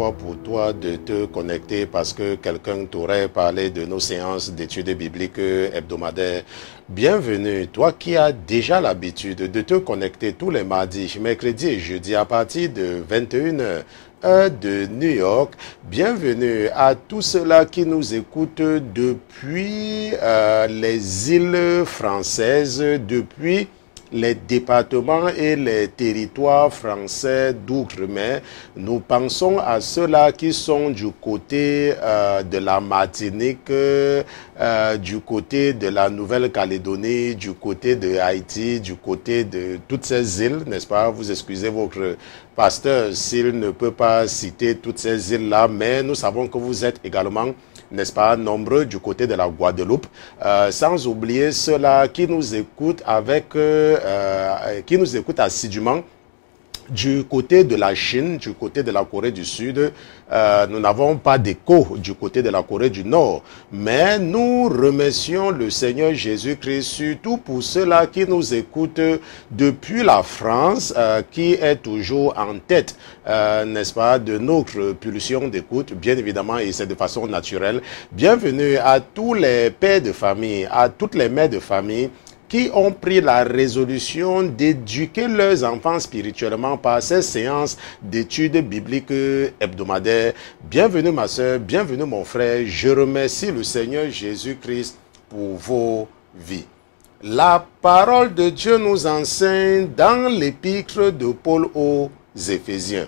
fois pour toi de te connecter parce que quelqu'un t'aurait parlé de nos séances d'études bibliques hebdomadaires. Bienvenue, toi qui as déjà l'habitude de te connecter tous les mardis, mercredis et jeudis à partir de 21h. De New York. Bienvenue à tous ceux-là qui nous écoutent depuis les îles françaises, depuis les départements et les territoires français d'outre-mer. Nous pensons à ceux-là qui sont du côté de la Martinique, du côté de la Nouvelle-Calédonie, du côté de Haïti, du côté de toutes ces îles, n'est-ce pas? Vous excusez votre pasteur s'il ne peut pas citer toutes ces îles-là, mais nous savons que vous êtes également, n'est-ce pas, nombreux du côté de la Guadeloupe, sans oublier ceux-là qui nous écoutent qui nous écoutent assidûment du côté de la Chine, du côté de la Corée du Sud. Nous n'avons pas d'écho du côté de la Corée du Nord, mais nous remercions le Seigneur Jésus-Christ, surtout pour ceux-là qui nous écoutent depuis la France, qui est toujours en tête, n'est-ce pas, de notre pulsion d'écoute, bien évidemment, et c'est de façon naturelle. Bienvenue à tous les pères de famille, à toutes les mères de famille, qui ont pris la résolution d'éduquer leurs enfants spirituellement par ces séances d'études bibliques hebdomadaires. Bienvenue ma soeur, bienvenue mon frère. Je remercie le Seigneur Jésus-Christ pour vos vies. La parole de Dieu nous enseigne dans l'épître de Paul aux Éphésiens.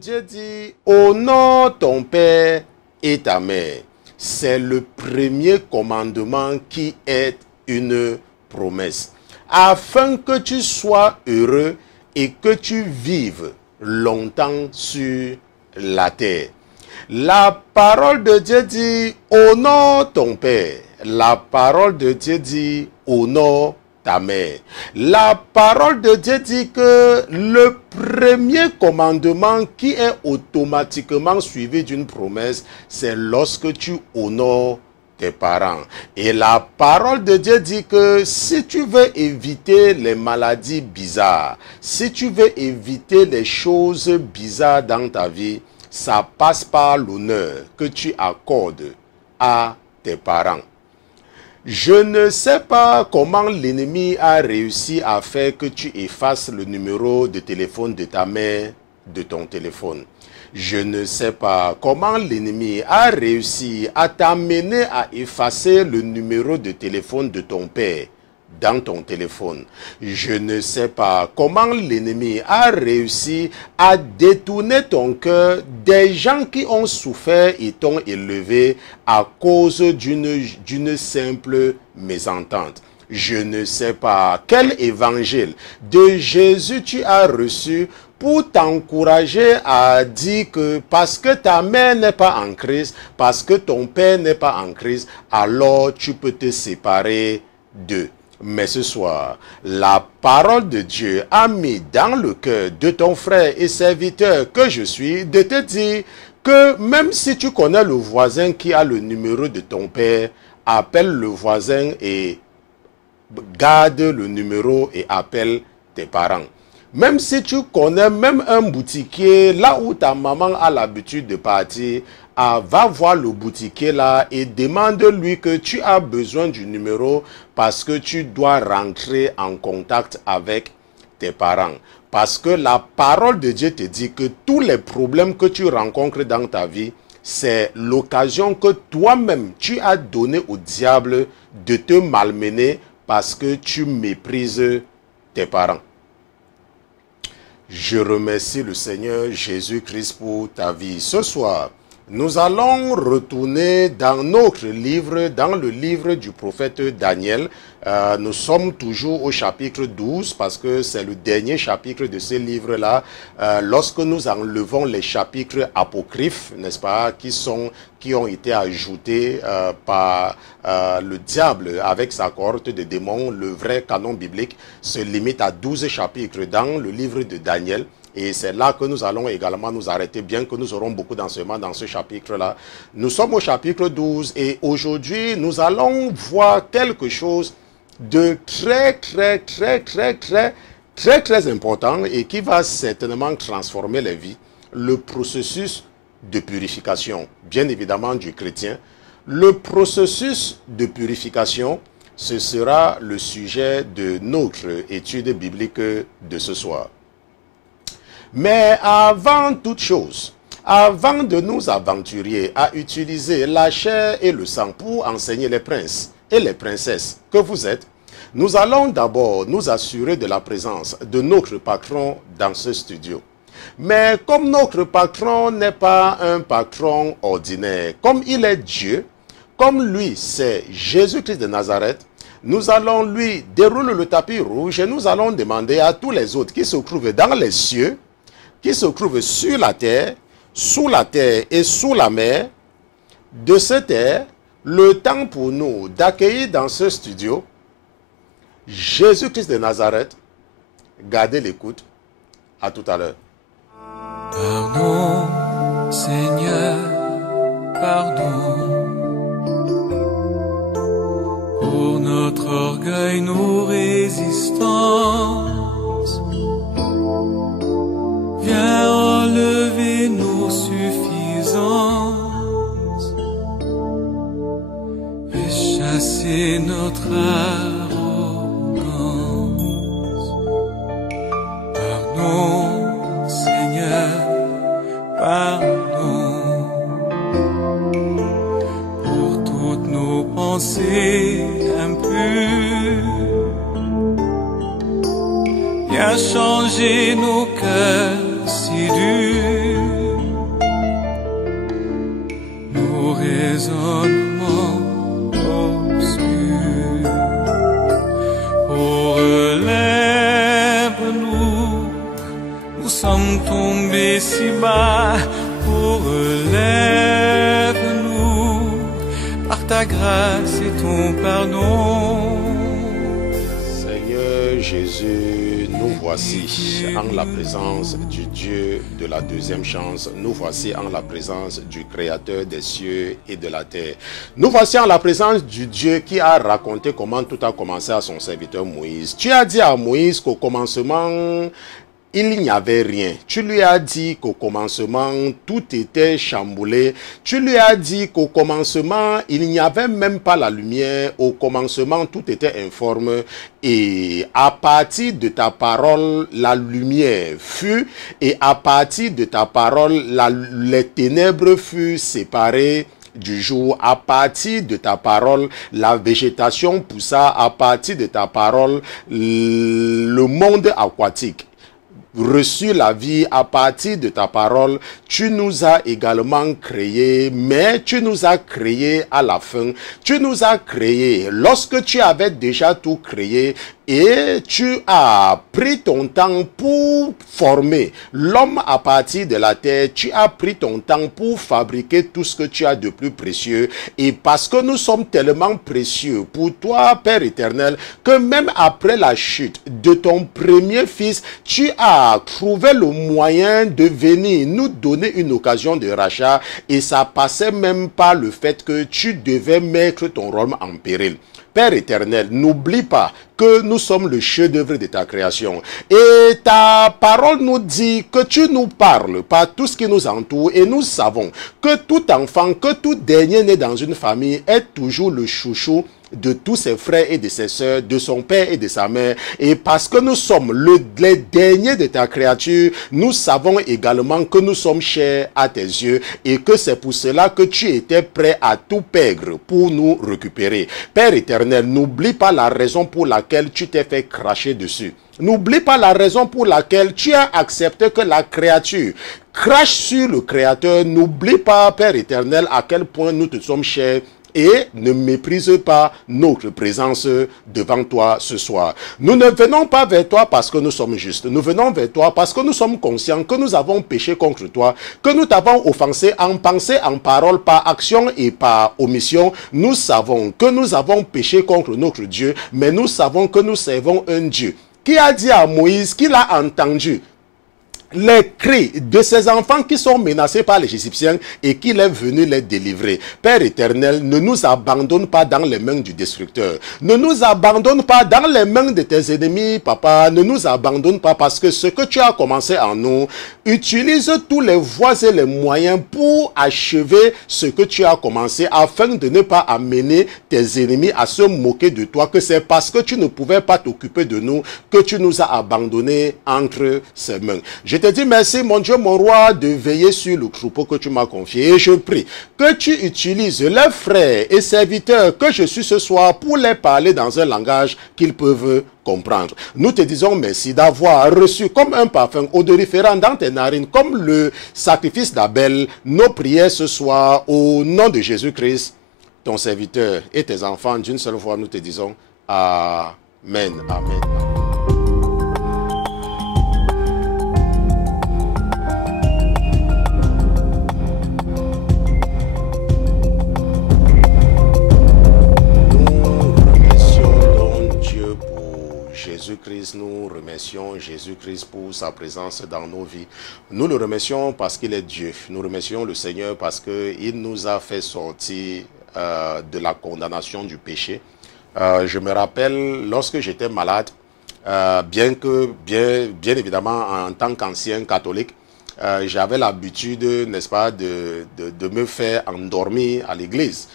Dieu dit, honore ton père et ta mère. C'est le premier commandement qui est une promesse. Afin que tu sois heureux et que tu vives longtemps sur la terre. La parole de Dieu dit, honore ton père. La parole de Dieu dit, honore ta mère. La parole de Dieu dit que le premier commandement qui est automatiquement suivi d'une promesse, c'est lorsque tu honores tes parents. Et la parole de Dieu dit que si tu veux éviter les maladies bizarres, si tu veux éviter les choses bizarres dans ta vie, ça passe par l'honneur que tu accordes à tes parents. Je ne sais pas comment l'ennemi a réussi à faire que tu effaces le numéro de téléphone de ta mère de ton téléphone. Je ne sais pas comment l'ennemi a réussi à t'amener à effacer le numéro de téléphone de ton père dans ton téléphone. Je ne sais pas comment l'ennemi a réussi à détourner ton cœur des gens qui ont souffert et t'ont élevé à cause d'une simple mésentente. Je ne sais pas quel évangile de Jésus tu as reçu pour t'encourager à dire que parce que ta mère n'est pas en Christ, parce que ton père n'est pas en Christ, alors tu peux te séparer d'eux. Mais ce soir, la parole de Dieu a mis dans le cœur de ton frère et serviteur que je suis de te dire que même si tu connais le voisin qui a le numéro de ton père, appelle le voisin et garde le numéro et appelle tes parents. Même si tu connais même un boutiquier, là où ta maman a l'habitude de partir, va voir le boutiquier là et demande-lui que tu as besoin du numéro parce que tu dois rentrer en contact avec tes parents. Parce que la parole de Dieu te dit que tous les problèmes que tu rencontres dans ta vie, c'est l'occasion que toi-même tu as donné au diable de te malmener parce que tu méprises tes parents. Je remercie le Seigneur Jésus-Christ pour ta vie. Ce soir, nous allons retourner dans notre livre, dans le livre du prophète Daniel. Nous sommes toujours au chapitre 12 parce que c'est le dernier chapitre de ce livre-là. Lorsque nous enlevons les chapitres apocryphes, n'est-ce pas, qui ont été ajoutés par le diable avec sa cohorte de démons, le vrai canon biblique se limite à 12 chapitres dans le livre de Daniel. Et c'est là que nous allons également nous arrêter, bien que nous aurons beaucoup d'enseignements dans ce chapitre-là. Nous sommes au chapitre 12 et aujourd'hui, nous allons voir quelque chose de très important et qui va certainement transformer les vies, le processus de purification, bien évidemment du chrétien. Le processus de purification, ce sera le sujet de notre étude biblique de ce soir. Mais avant toute chose, avant de nous aventurer à utiliser la chair et le sang pour enseigner les princes et les princesses que vous êtes, nous allons d'abord nous assurer de la présence de notre patron dans ce studio. Mais comme notre patron n'est pas un patron ordinaire, comme il est Dieu, comme lui c'est Jésus-Christ de Nazareth, nous allons lui dérouler le tapis rouge et nous allons demander à tous les autres qui se trouvent dans les cieux, qui se trouvent sur la terre, sous la terre et sous la mer, de se taire, le temps pour nous d'accueillir dans ce studio Jésus-Christ de Nazareth. Gardez l'écoute. À tout à l'heure. Pardon, Seigneur, pardon. Pour notre orgueil, nos résistances. Viens enlever nos suffisances et chasser notre arrogance. Pardon, Seigneur, pardon pour toutes nos pensées impures. Viens changer nos cœurs si durs, nos raisonnements obscurs. Oh, relève-nous, nous sommes tombés si bas. Oh, relève-nous, par ta grâce et ton pardon. Seigneur Jésus, nous voici en la présence du Dieu de la deuxième chance. Nous voici en la présence du Créateur des cieux et de la terre. Nous voici en la présence du Dieu qui a raconté comment tout a commencé à son serviteur Moïse. Tu as dit à Moïse qu'au commencement, il n'y avait rien. Tu lui as dit qu'au commencement, tout était chamboulé. Tu lui as dit qu'au commencement, il n'y avait même pas la lumière. Au commencement, tout était informe. Et à partir de ta parole, la lumière fut. Et à partir de ta parole, les ténèbres furent séparées du jour. À partir de ta parole, la végétation poussa. À partir de ta parole, le monde aquatique reçu la vie. À partir de ta parole. Tu nous as également créés, mais tu nous as créés à la fin. Tu nous as créés lorsque tu avais déjà tout créé. Et tu as pris ton temps pour former l'homme à partir de la terre. Tu as pris ton temps pour fabriquer tout ce que tu as de plus précieux. Et parce que nous sommes tellement précieux pour toi, Père éternel, que même après la chute de ton premier fils, tu as trouvé le moyen de venir nous donner une occasion de rachat. Et ça passait même par le fait que tu devais mettre ton rôle en péril. Père éternel, n'oublie pas que nous sommes le chef-d'œuvre de ta création. Et ta parole nous dit que tu nous parles par tout ce qui nous entoure. Et nous savons que tout enfant, que tout dernier né dans une famille est toujours le chouchou de tous ses frères et de ses sœurs, de son père et de sa mère. Et parce que nous sommes les derniers de ta créature, nous savons également que nous sommes chers à tes yeux et que c'est pour cela que tu étais prêt à tout perdre pour nous récupérer. Père éternel, n'oublie pas la raison pour laquelle tu t'es fait cracher dessus. N'oublie pas la raison pour laquelle tu as accepté que la créature crache sur le Créateur. N'oublie pas, Père éternel, à quel point nous te sommes chers. Et ne méprise pas notre présence devant toi ce soir. Nous ne venons pas vers toi parce que nous sommes justes. Nous venons vers toi parce que nous sommes conscients que nous avons péché contre toi, que nous t'avons offensé en pensée, en parole, par action et par omission. Nous savons que nous avons péché contre notre Dieu, mais nous savons que nous servons un Dieu qui a dit à Moïse qu'il a entendu les cris de ces enfants qui sont menacés par les Égyptiens et qu'il est venu les délivrer. Père éternel, ne nous abandonne pas dans les mains du destructeur. Ne nous abandonne pas dans les mains de tes ennemis, papa. Ne nous abandonne pas parce que ce que tu as commencé en nous, utilise tous les voies et les moyens pour achever ce que tu as commencé afin de ne pas amener tes ennemis à se moquer de toi, que c'est parce que tu ne pouvais pas t'occuper de nous que tu nous as abandonnés entre ses mains. Je te dis merci, mon Dieu, mon roi, de veiller sur le troupeau que tu m'as confié. Et je prie que tu utilises les frères et serviteurs que je suis ce soir pour les parler dans un langage qu'ils peuvent comprendre. Nous te disons merci d'avoir reçu comme un parfum odoriférant dans tes narines, comme le sacrifice d'Abel, nos prières ce soir au nom de Jésus-Christ, ton serviteur et tes enfants. D'une seule fois, nous te disons Amen, Amen. Jésus-Christ, nous remercions Jésus-Christ pour sa présence dans nos vies. Nous le remercions parce qu'il est Dieu. Nous remercions le Seigneur parce qu'il nous a fait sortir de la condamnation du péché. Je me rappelle, lorsque j'étais malade, bien évidemment, en tant qu'ancien catholique, j'avais l'habitude, n'est-ce pas, de me faire endormir à l'église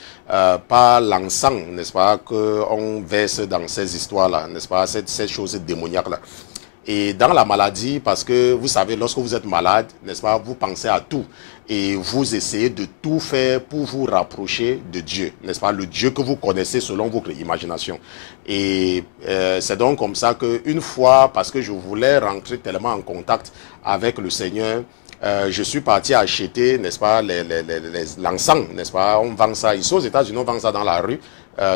par l'encens, n'est-ce pas, qu'on verse dans ces histoires-là, n'est-ce pas, ces choses démoniaques-là. Et dans la maladie, parce que vous savez, lorsque vous êtes malade, n'est-ce pas, vous pensez à tout. Et vous essayez de tout faire pour vous rapprocher de Dieu, n'est-ce pas, le Dieu que vous connaissez selon votre imagination. Et c'est donc comme ça qu'une fois, parce que je voulais rentrer tellement en contact avec le Seigneur, je suis parti acheter, n'est-ce pas, l'encens, n'est-ce pas, on vend ça, ici aux États-Unis, on vend ça dans la rue,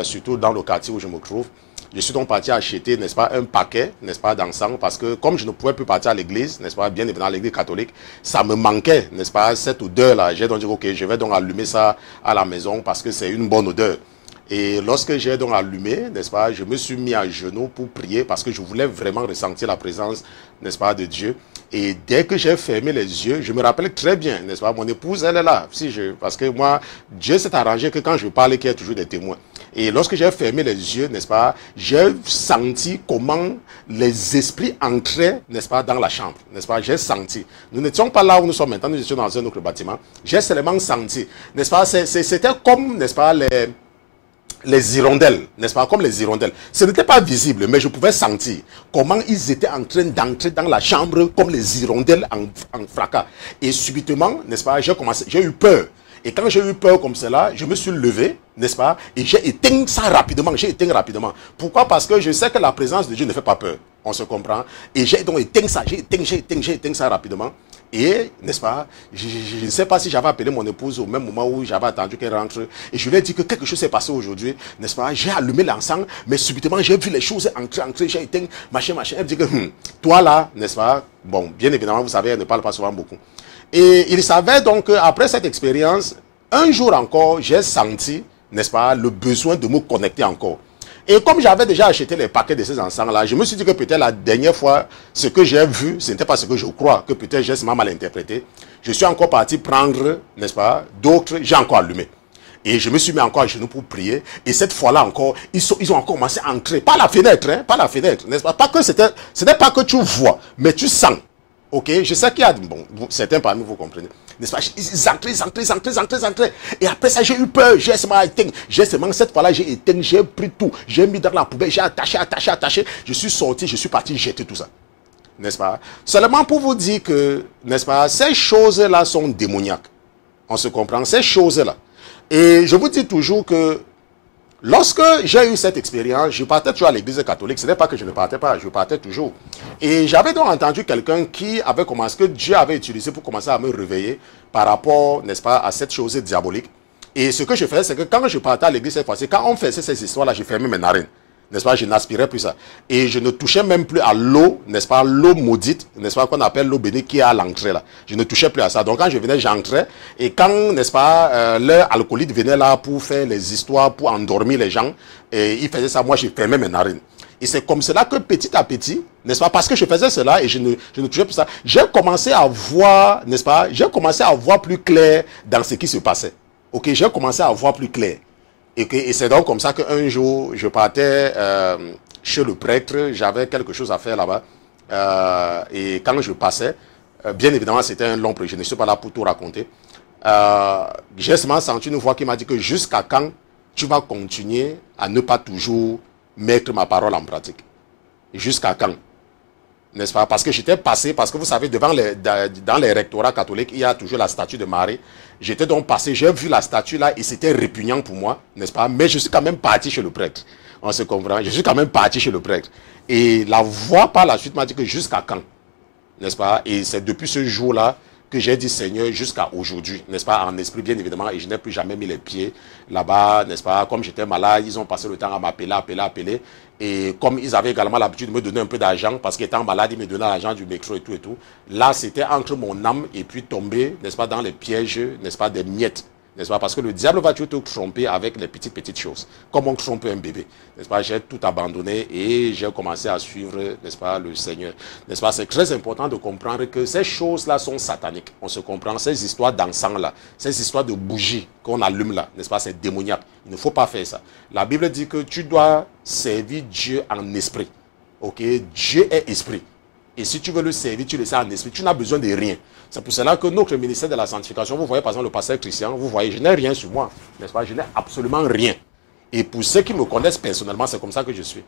surtout dans le quartier où je me trouve. Je suis donc parti acheter, n'est-ce pas, un paquet, n'est-ce pas, d'encens, parce que comme je ne pouvais plus partir à l'église, n'est-ce pas, bien évidemment à l'église catholique, ça me manquait, n'est-ce pas, cette odeur-là. J'ai donc dit, ok, je vais donc allumer ça à la maison parce que c'est une bonne odeur. Et lorsque j'ai donc allumé, n'est-ce pas, je me suis mis à genoux pour prier parce que je voulais vraiment ressentir la présence, n'est-ce pas, de Dieu. Et dès que j'ai fermé les yeux, je me rappelle très bien, n'est-ce pas, mon épouse, elle est là. Parce que moi, Dieu s'est arrangé que quand je parle, qu'il y a toujours des témoins. Et lorsque j'ai fermé les yeux, n'est-ce pas, j'ai senti comment les esprits entraient, n'est-ce pas, dans la chambre, n'est-ce pas, j'ai senti. Nous n'étions pas là où nous sommes maintenant, nous étions dans un autre bâtiment. J'ai seulement senti, n'est-ce pas, c'était comme, n'est-ce pas, les hirondelles, n'est-ce pas, comme les hirondelles. Ce n'était pas visible, mais je pouvais sentir comment ils étaient en train d'entrer dans la chambre comme les hirondelles en fracas. Et subitement, n'est-ce pas, j'ai eu peur. Et quand j'ai eu peur comme cela, je me suis levé, n'est-ce pas, et j'ai éteint ça rapidement, Pourquoi? Parce que je sais que la présence de Dieu ne fait pas peur, on se comprend. Et j'ai donc éteint ça, j'ai éteint ça rapidement. Et, n'est-ce pas, je ne sais pas si j'avais appelé mon épouse au même moment où j'avais attendu qu'elle rentre. Et je lui ai dit que quelque chose s'est passé aujourd'hui, n'est-ce pas. J'ai allumé l'encens, mais subitement j'ai vu les choses entrer, j'ai éteint, machin. Elle me dit que, toi là, n'est-ce pas, bon, bien évidemment, vous savez, elle ne parle pas souvent beaucoup. Et il savait donc qu'après cette expérience, un jour encore, j'ai senti, n'est-ce pas, le besoin de me connecter encore. Et comme j'avais déjà acheté les paquets de ces encens-là, je me suis dit que peut-être la dernière fois, ce que j'ai vu, ce n'était pas ce que je crois, que peut-être j'ai mal interprété. Je suis encore parti prendre, n'est-ce pas, d'autres, j'ai encore allumé. Et je me suis mis encore à genoux pour prier. Et cette fois-là encore, ils ont encore commencé à entrer. Pas la fenêtre, hein, pas la fenêtre, n'est-ce pas? Pas que ce n'est pas que tu vois, mais tu sens. Ok, je sais qu'il y a, bon, certains parmi vous comprenez, n'est-ce pas, ils entraient. Et après ça, j'ai eu peur, j'ai seulement cette fois-là, j'ai éteint, j'ai pris tout, j'ai mis dans la poubelle, j'ai attaché, je suis sorti, je suis parti jeter tout ça, n'est-ce pas? Seulement pour vous dire que, n'est-ce pas, ces choses-là sont démoniaques, on se comprend, ces choses-là. Et je vous dis toujours que, lorsque j'ai eu cette expérience, je partais toujours à l'église catholique. Ce n'est pas que je ne partais pas, je partais toujours. Et j'avais donc entendu quelqu'un qui avait commencé, que Dieu avait utilisé pour commencer à me réveiller par rapport, n'est-ce pas, à cette chose diabolique. Et ce que je faisais, c'est que quand je partais à l'église cette fois-ci, quand on faisait ces histoires-là, je fermais mes narines. N'est-ce pas, je n'aspirais plus ça. Et je ne touchais même plus à l'eau, n'est-ce pas, l'eau maudite, n'est-ce pas, qu'on appelle l'eau bénite qui est à l'entrée là. Je ne touchais plus à ça. Donc quand je venais, j'entrais. Et quand, n'est-ce pas, leur alcoolique venait là pour faire les histoires, pour endormir les gens, et il faisait ça, moi je fermais mes narines. Et c'est comme cela que petit à petit, n'est-ce pas, parce que je faisais cela et je ne touchais plus ça, j'ai commencé à voir, n'est-ce pas, j'ai commencé à voir plus clair dans ce qui se passait. Ok, j'ai commencé à voir plus clair. Et c'est donc comme ça qu'un jour, je partais chez le prêtre, j'avais quelque chose à faire là-bas. Et quand je passais, bien évidemment, c'était un long projet, je ne suis pas là pour tout raconter. J'ai seulement senti une voix qui m'a dit que jusqu'à quand tu vas continuer à ne pas toujours mettre ma parole en pratique. Jusqu'à quand? N'est-ce pas? Parce que j'étais passé, parce que vous savez, dans les rectorats catholiques, il y a toujours la statue de Marie. J'étais donc passé, j'ai vu la statue là et c'était répugnant pour moi, n'est-ce pas? Mais je suis quand même parti chez le prêtre. On se comprend? Je suis quand même parti chez le prêtre. Et la voix par la suite m'a dit que jusqu'à quand? N'est-ce pas? Et c'est depuis ce jour-là que j'ai dit Seigneur jusqu'à aujourd'hui, n'est-ce pas, en esprit bien évidemment, et je n'ai plus jamais mis les pieds là-bas, n'est-ce pas, comme j'étais malade, ils ont passé le temps à m'appeler, appeler, et comme ils avaient également l'habitude de me donner un peu d'argent, parce qu'étant malade, ils me donnaient l'argent du métro et tout, là c'était entre mon âme et puis tomber, n'est-ce pas, dans les pièges, n'est-ce pas, des miettes, n'est-ce pas, parce que le diable va toujours te tromper avec les petites choses, comme on trompe un bébé, n'est-ce pas, j'ai tout abandonné et j'ai commencé à suivre, n'est-ce pas, le Seigneur, n'est-ce pas, c'est très important de comprendre que ces choses-là sont sataniques, on se comprend, ces histoires d'encens-là, ces histoires de bougies qu'on allume là, n'est-ce pas, c'est démoniaque, il ne faut pas faire ça. La Bible dit que tu dois servir Dieu en esprit, ok, Dieu est esprit, et si tu veux le servir, tu le sais en esprit, tu n'as besoin de rien. C'est pour cela que notre ministère de la sanctification, vous voyez par exemple le pasteur Christian, vous voyez, je n'ai rien sur moi, n'est-ce pas, je n'ai absolument rien. Et pour ceux qui me connaissent personnellement, c'est comme ça que je suis.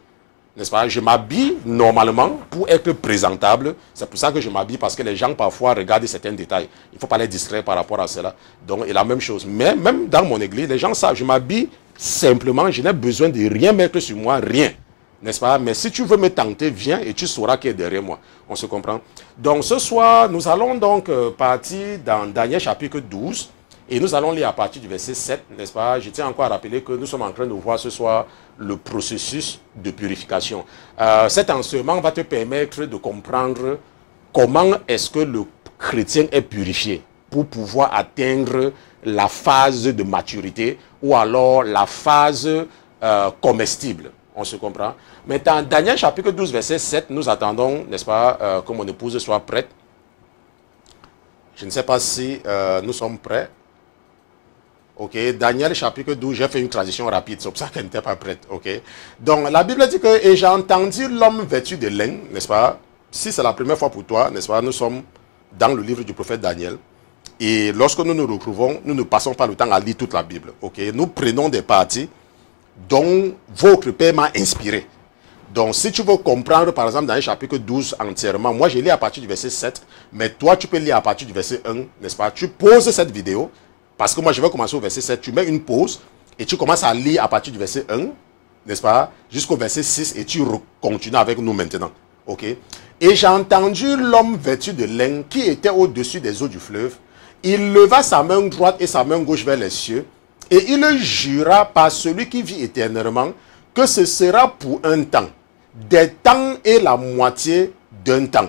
N'est-ce pas? Je m'habille normalement pour être présentable. C'est pour ça que je m'habille, parce que les gens parfois regardent certains détails. Il ne faut pas être distrait par rapport à cela. Donc, et la même chose. Mais même dans mon église, les gens savent, je m'habille simplement, je n'ai besoin de rien mettre sur moi, rien. N'est-ce pas? Mais si tu veux me tenter, viens et tu sauras qui est derrière moi. On se comprend? Donc ce soir, nous allons donc partir dans Daniel chapitre 12. Et nous allons lire à partir du verset 7, n'est-ce pas? Je tiens encore à rappeler que nous sommes en train de voir ce soir le processus de purification. Cet enseignement va te permettre de comprendre comment est-ce que le chrétien est purifié pour pouvoir atteindre la phase de maturité ou alors la phase comestible. On se comprend? Maintenant, Daniel chapitre 12, verset 7, nous attendons, n'est-ce pas, que mon épouse soit prête. Je ne sais pas si nous sommes prêts. Ok, Daniel chapitre 12, j'ai fait une transition rapide, c'est pour ça qu'elle n'était pas prête. Ok, donc la Bible dit que, et j'ai entendu l'homme vêtu de laine, n'est-ce pas? Si c'est la première fois pour toi, n'est-ce pas? Nous sommes dans le livre du prophète Daniel. Et lorsque nous nous retrouvons, nous ne passons pas le temps à lire toute la Bible. Ok, nous prenons des parties dont votre Père m'a inspiré. Donc, si tu veux comprendre, par exemple, dans le chapitre 12 entièrement, moi, je lis à partir du verset 7, mais toi, tu peux lire à partir du verset 1, n'est-ce pas? Tu poses cette vidéo, parce que moi, je vais commencer au verset 7, tu mets une pause, et tu commences à lire à partir du verset 1, n'est-ce pas? Jusqu'au verset 6, et tu continues avec nous maintenant. Ok? Et j'ai entendu l'homme vêtu de laine qui était au-dessus des eaux du fleuve. Il leva sa main droite et sa main gauche vers les cieux, et il jura par celui qui vit éternellement que ce sera pour un temps, des temps et la moitié d'un temps.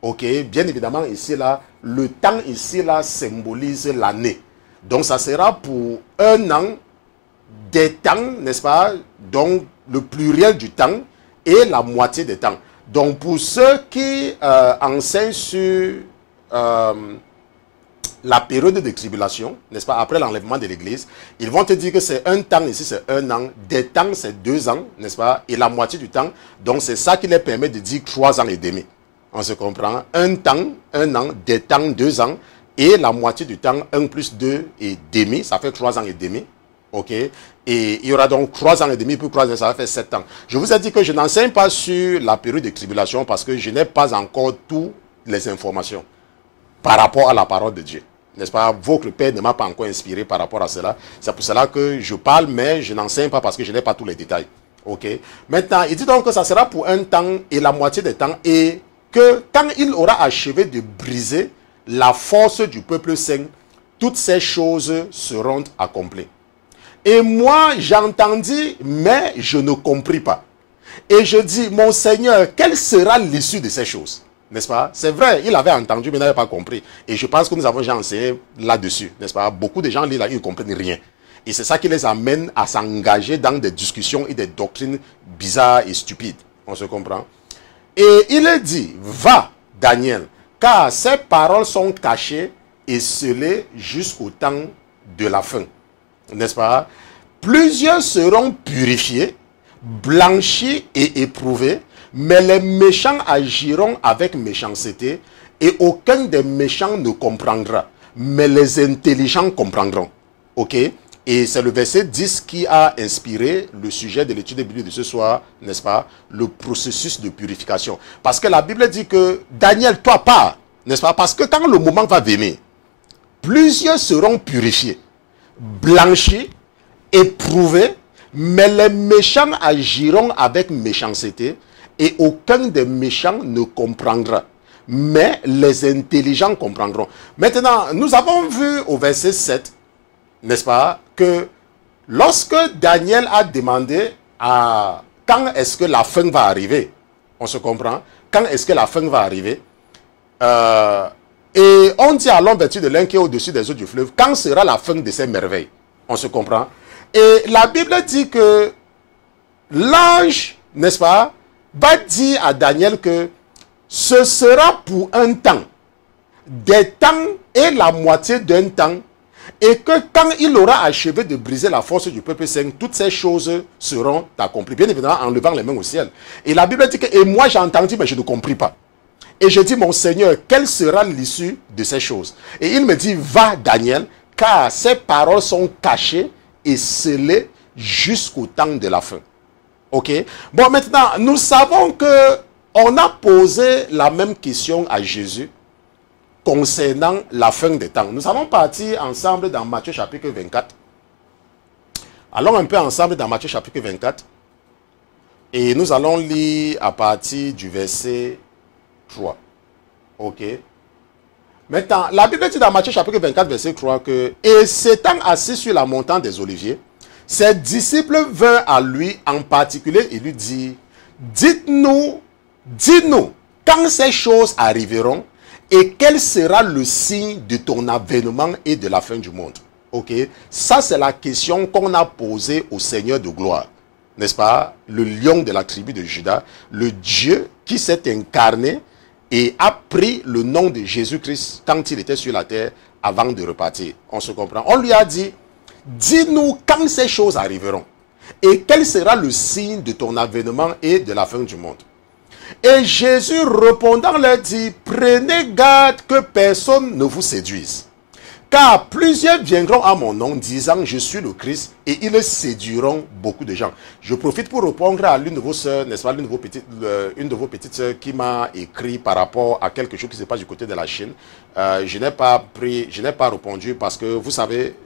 Ok, bien évidemment, ici, là, le temps ici, là, symbolise l'année. Donc, ça sera pour un an, des temps, n'est-ce pas? Donc, le pluriel du temps et la moitié des temps. Donc, pour ceux qui enseignent sur la période de tribulation, n'est-ce pas, après l'enlèvement de l'église, ils vont te dire que c'est un temps, ici c'est un an, des temps c'est 2 ans, n'est-ce pas, et la moitié du temps, donc c'est ça qui les permet de dire 3 ans et demi. On se comprend? Un temps, 1 an, des temps, 2 ans, et la moitié du temps, 1 plus 2 et demi, ça fait 3 ans et demi. Ok? Et il y aura donc 3 ans et demi, puis 3 ans, ça va faire 7 ans. Je vous ai dit que je n'enseigne pas sur la période de tribulation parce que je n'ai pas encore toutes les informations par rapport à la parole de Dieu. N'est-ce pas? Votre Père ne m'a pas encore inspiré par rapport à cela. C'est pour cela que je parle, mais je n'enseigne pas parce que je n'ai pas tous les détails. Ok? Maintenant, il dit donc que ça sera pour un temps et la moitié des temps, et que quand il aura achevé de briser la force du peuple saint, toutes ces choses seront accomplies. Et moi, j'entendis, mais je ne compris pas. Et je dis, mon Seigneur, quelle sera l'issue de ces choses? N'est-ce pas? C'est vrai, il avait entendu, mais il n'avait pas compris. Et je pense que nous avons déjà enseigné là-dessus. N'est-ce pas? Beaucoup de gens lisent là, ils ne comprennent rien. Et c'est ça qui les amène à s'engager dans des discussions et des doctrines bizarres et stupides. On se comprend? Et il est dit, va, Daniel, car ces paroles sont cachées et scellées jusqu'au temps de la fin. N'est-ce pas? Plusieurs seront purifiés, blanchis et éprouvés, mais les méchants agiront avec méchanceté et aucun des méchants ne comprendra, mais les intelligents comprendront. Ok? Et c'est le verset 10 qui a inspiré le sujet de l'étude biblique de ce soir, n'est-ce pas? Le processus de purification. Parce que la Bible dit que Daniel, toi pas, n'est-ce pas? Parce que quand le moment va venir, plusieurs seront purifiés, blanchis, éprouvés, mais les méchants agiront avec méchanceté et aucun des méchants ne comprendra. Mais les intelligents comprendront. Maintenant, nous avons vu au verset 7, n'est-ce pas, que lorsque Daniel a demandé à quand est-ce que la fin va arriver, on se comprend, quand est-ce que la fin va arriver, et on dit à l'homme vêtu de lin qui est au-dessus des eaux du fleuve, quand sera la fin de ces merveilles, on se comprend. Et la Bible dit que l'ange, n'est-ce pas, va dire à Daniel que ce sera pour un temps, des temps et la moitié d'un temps, et que quand il aura achevé de briser la force du peuple saint, toutes ces choses seront accomplies. Bien évidemment, en levant les mains au ciel. Et la Bible dit que, et moi j'ai entendu, mais je ne compris pas. Et je dis, mon Seigneur, quelle sera l'issue de ces choses? Et il me dit, va Daniel, car ces paroles sont cachées et scellées jusqu'au temps de la fin. Ok? Bon, maintenant, nous savons que on a posé la même question à Jésus concernant la fin des temps. Nous allons partir ensemble dans Matthieu chapitre 24. Allons un peu ensemble dans Matthieu chapitre 24. Et nous allons lire à partir du verset 3. Ok. Maintenant, la Bible dit dans Matthieu chapitre 24, verset 3 que « Et s'étant assis sur la montagne des Oliviers, ses disciples vinrent à lui en particulier et lui dirent « Dites-nous, dis-nous, quand ces choses arriveront, et quel sera le signe de ton avènement et de la fin du monde ?» Ok. Ça, c'est la question qu'on a posée au Seigneur de gloire. N'est-ce pas? Le lion de la tribu de Juda, le Dieu qui s'est incarné et a pris le nom de Jésus-Christ quand il était sur la terre avant de repartir. On se comprend. On lui a dit, dis-nous quand ces choses arriveront et quel sera le signe de ton avènement et de la fin du monde. Et Jésus répondant leur dit, prenez garde que personne ne vous séduise. Car plusieurs viendront à mon nom disant je suis le Christ et ils séduiront beaucoup de gens. Je profite pour répondre à l'une de vos sœurs, n'est-ce pas, une de vos petites sœurs qui m'a écrit par rapport à quelque chose qui se passe du côté de la Chine. Je n'ai pas répondu parce que vous savez,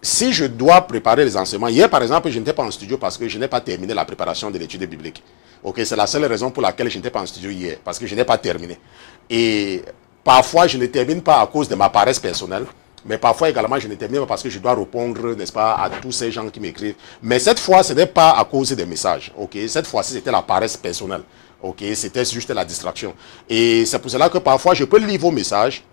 si je dois préparer les enseignements, hier par exemple je n'étais pas en studio parce que je n'ai pas terminé la préparation de l'étude biblique. Ok, c'est la seule raison pour laquelle je n'étais pas en studio hier, parce que je n'ai pas terminé. Et parfois, je ne termine pas à cause de ma paresse personnelle, mais parfois également, je ne termine pas parce que je dois répondre, n'est-ce pas, à tous ces gens qui m'écrivent. Mais cette fois, ce n'est pas à cause des messages, ok? Cette fois-ci, c'était la paresse personnelle, ok? C'était juste la distraction. Et c'est pour cela que parfois, je peux lire vos messages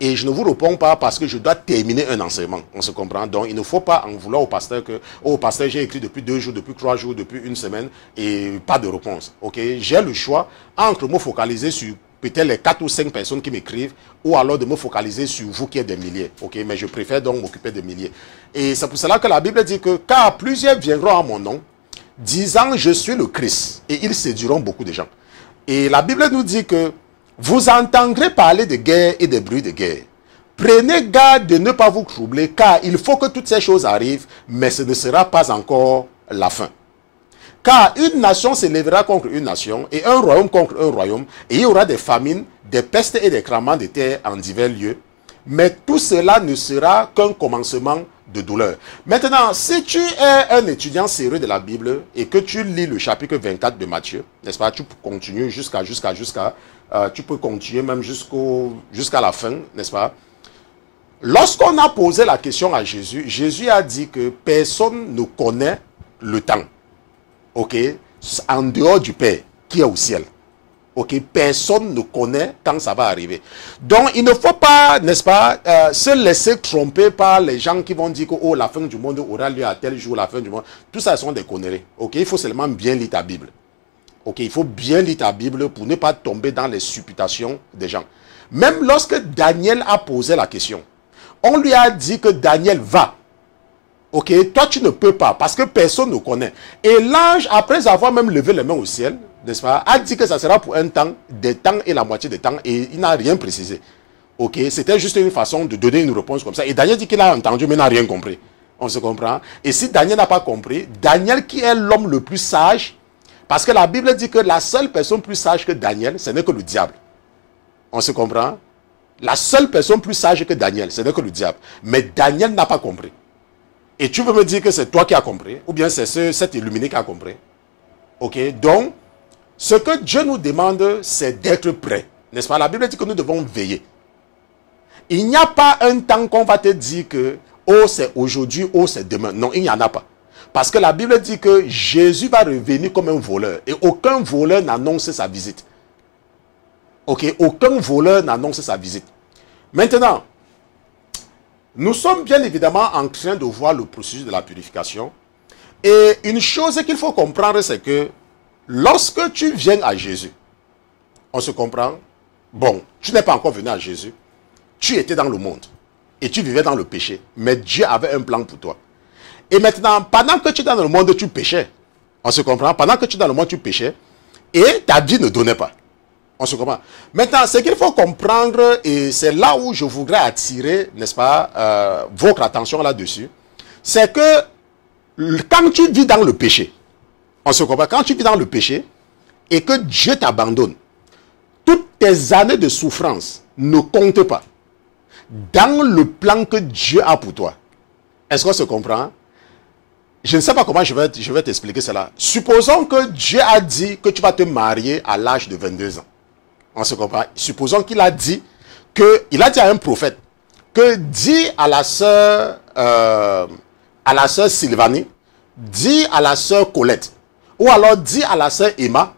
et je ne vous réponds pas parce que je dois terminer un enseignement, on se comprend. Donc, il ne faut pas en vouloir au pasteur que, oh, pasteur, j'ai écrit depuis 2 jours, depuis 3 jours, depuis une semaine et pas de réponse, ok? J'ai le choix entre me focaliser sur peut-être les 4 ou 5 personnes qui m'écrivent, ou alors de me focaliser sur vous qui êtes des milliers. Ok, mais je préfère donc m'occuper des milliers. Et c'est pour cela que la Bible dit que, car plusieurs viendront à mon nom, disant je suis le Christ, et ils séduiront beaucoup de gens. Et la Bible nous dit que vous entendrez parler de guerre et de bruits de guerre. Prenez garde de ne pas vous troubler, car il faut que toutes ces choses arrivent, mais ce ne sera pas encore la fin. Car une nation s'élèvera contre une nation et un royaume contre un royaume, et il y aura des famines, des pestes et des craquements de terre en divers lieux. Mais tout cela ne sera qu'un commencement de douleur. Maintenant, si tu es un étudiant sérieux de la Bible et que tu lis le chapitre 24 de Matthieu, n'est-ce pas, tu peux continuer tu peux continuer même jusqu'à la fin, n'est-ce pas? Lorsqu'on a posé la question à Jésus, Jésus a dit que personne ne connaît le temps. Ok, en dehors du Père qui est au ciel. Ok, personne ne connaît quand ça va arriver. Donc, il ne faut pas, n'est-ce pas, se laisser tromper par les gens qui vont dire que oh, la fin du monde aura lieu à tel jour, la fin du monde. Tout ça sont des conneries. Ok, il faut seulement bien lire ta Bible. Ok, il faut bien lire ta Bible pour ne pas tomber dans les supputations des gens. Même lorsque Daniel a posé la question, on lui a dit que Daniel va. Ok, toi tu ne peux pas parce que personne ne connaît. Et l'ange, après avoir même levé les mains au ciel, n'est-ce pas, a dit que ça sera pour un temps, des temps et la moitié des temps, et il n'a rien précisé. Ok, c'était juste une façon de donner une réponse comme ça. Et Daniel dit qu'il a entendu mais n'a rien compris. On se comprend. Et si Daniel n'a pas compris, Daniel qui est l'homme le plus sage, parce que la Bible dit que la seule personne plus sage que Daniel, ce n'est que le diable. On se comprend. La seule personne plus sage que Daniel, ce n'est que le diable. Mais Daniel n'a pas compris. Et tu veux me dire que c'est toi qui as compris, ou bien c'est cet illuminé qui a compris. Ok, donc, ce que Dieu nous demande, c'est d'être prêt. N'est-ce pas? La Bible dit que nous devons veiller. Il n'y a pas un temps qu'on va te dire que, oh, c'est aujourd'hui, oh, c'est demain. Non, il n'y en a pas. Parce que la Bible dit que Jésus va revenir comme un voleur. Et aucun voleur n'annonce sa visite. Ok, aucun voleur n'annonce sa visite. Maintenant, nous sommes bien évidemment en train de voir le processus de la purification. Et une chose qu'il faut comprendre, c'est que lorsque tu viens à Jésus, on se comprend, bon, tu n'es pas encore venu à Jésus, tu étais dans le monde et tu vivais dans le péché, mais Dieu avait un plan pour toi. Et maintenant, pendant que tu es dans le monde, tu péchais. On se comprend, pendant que tu es dans le monde, tu péchais et ta vie ne donnait pas. On se comprend. Maintenant, ce qu'il faut comprendre, et c'est là où je voudrais attirer, n'est-ce pas, votre attention là-dessus, c'est que quand tu vis dans le péché, on se comprend, quand tu vis dans le péché et que Dieu t'abandonne, toutes tes années de souffrance ne comptent pas dans le plan que Dieu a pour toi. Est-ce qu'on se comprend? Je ne sais pas comment je vais t'expliquer cela. Supposons que Dieu a dit que tu vas te marier à l'âge de 22 ans. On se comprend. Supposons qu'il a dit à un prophète que dis à la sœur Sylvanie, dis à la sœur Colette, ou alors dis à la sœur Emma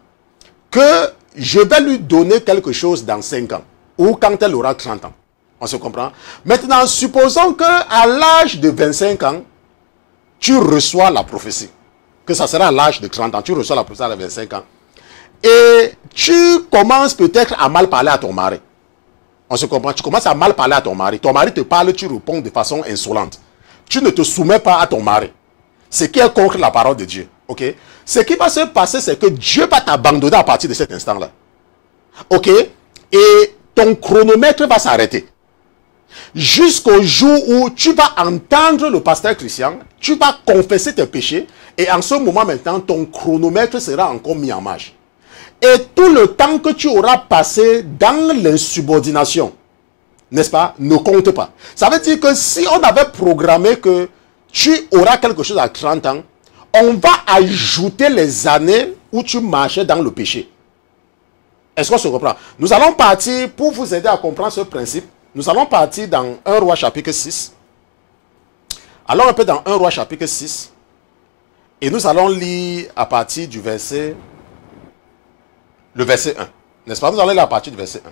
que je vais lui donner quelque chose dans 5 ans, ou quand elle aura 30 ans. On se comprend. Maintenant, supposons qu'à l'âge de 25 ans, tu reçois la prophétie, que ça sera à l'âge de 30 ans, tu reçois la prophétie à 25 ans. Et tu commences peut-être à mal parler à ton mari. On se comprend. Tu commences à mal parler à ton mari. Ton mari te parle, tu réponds de façon insolente. Tu ne te soumets pas à ton mari. Ce qui est contre la parole de Dieu. Ok? Ce qui va se passer, c'est que Dieu va t'abandonner à partir de cet instant-là. Ok? Et ton chronomètre va s'arrêter. Jusqu'au jour où tu vas entendre le pasteur Christian, tu vas confesser tes péchés, et en ce moment maintenant, ton chronomètre sera encore mis en marche. Et tout le temps que tu auras passé dans l'insubordination, n'est-ce pas, ne compte pas. Ça veut dire que si on avait programmé que tu auras quelque chose à 30 ans, on va ajouter les années où tu marchais dans le péché. Est-ce qu'on se comprend? Nous allons partir, pour vous aider à comprendre ce principe, nous allons partir dans 1 Roi chapitre 6. Allons un peu dans 1 Roi chapitre 6. Et nous allons lire à partir du verset... Le verset 1. N'est-ce pas? Nous allons lire à partir du verset 1.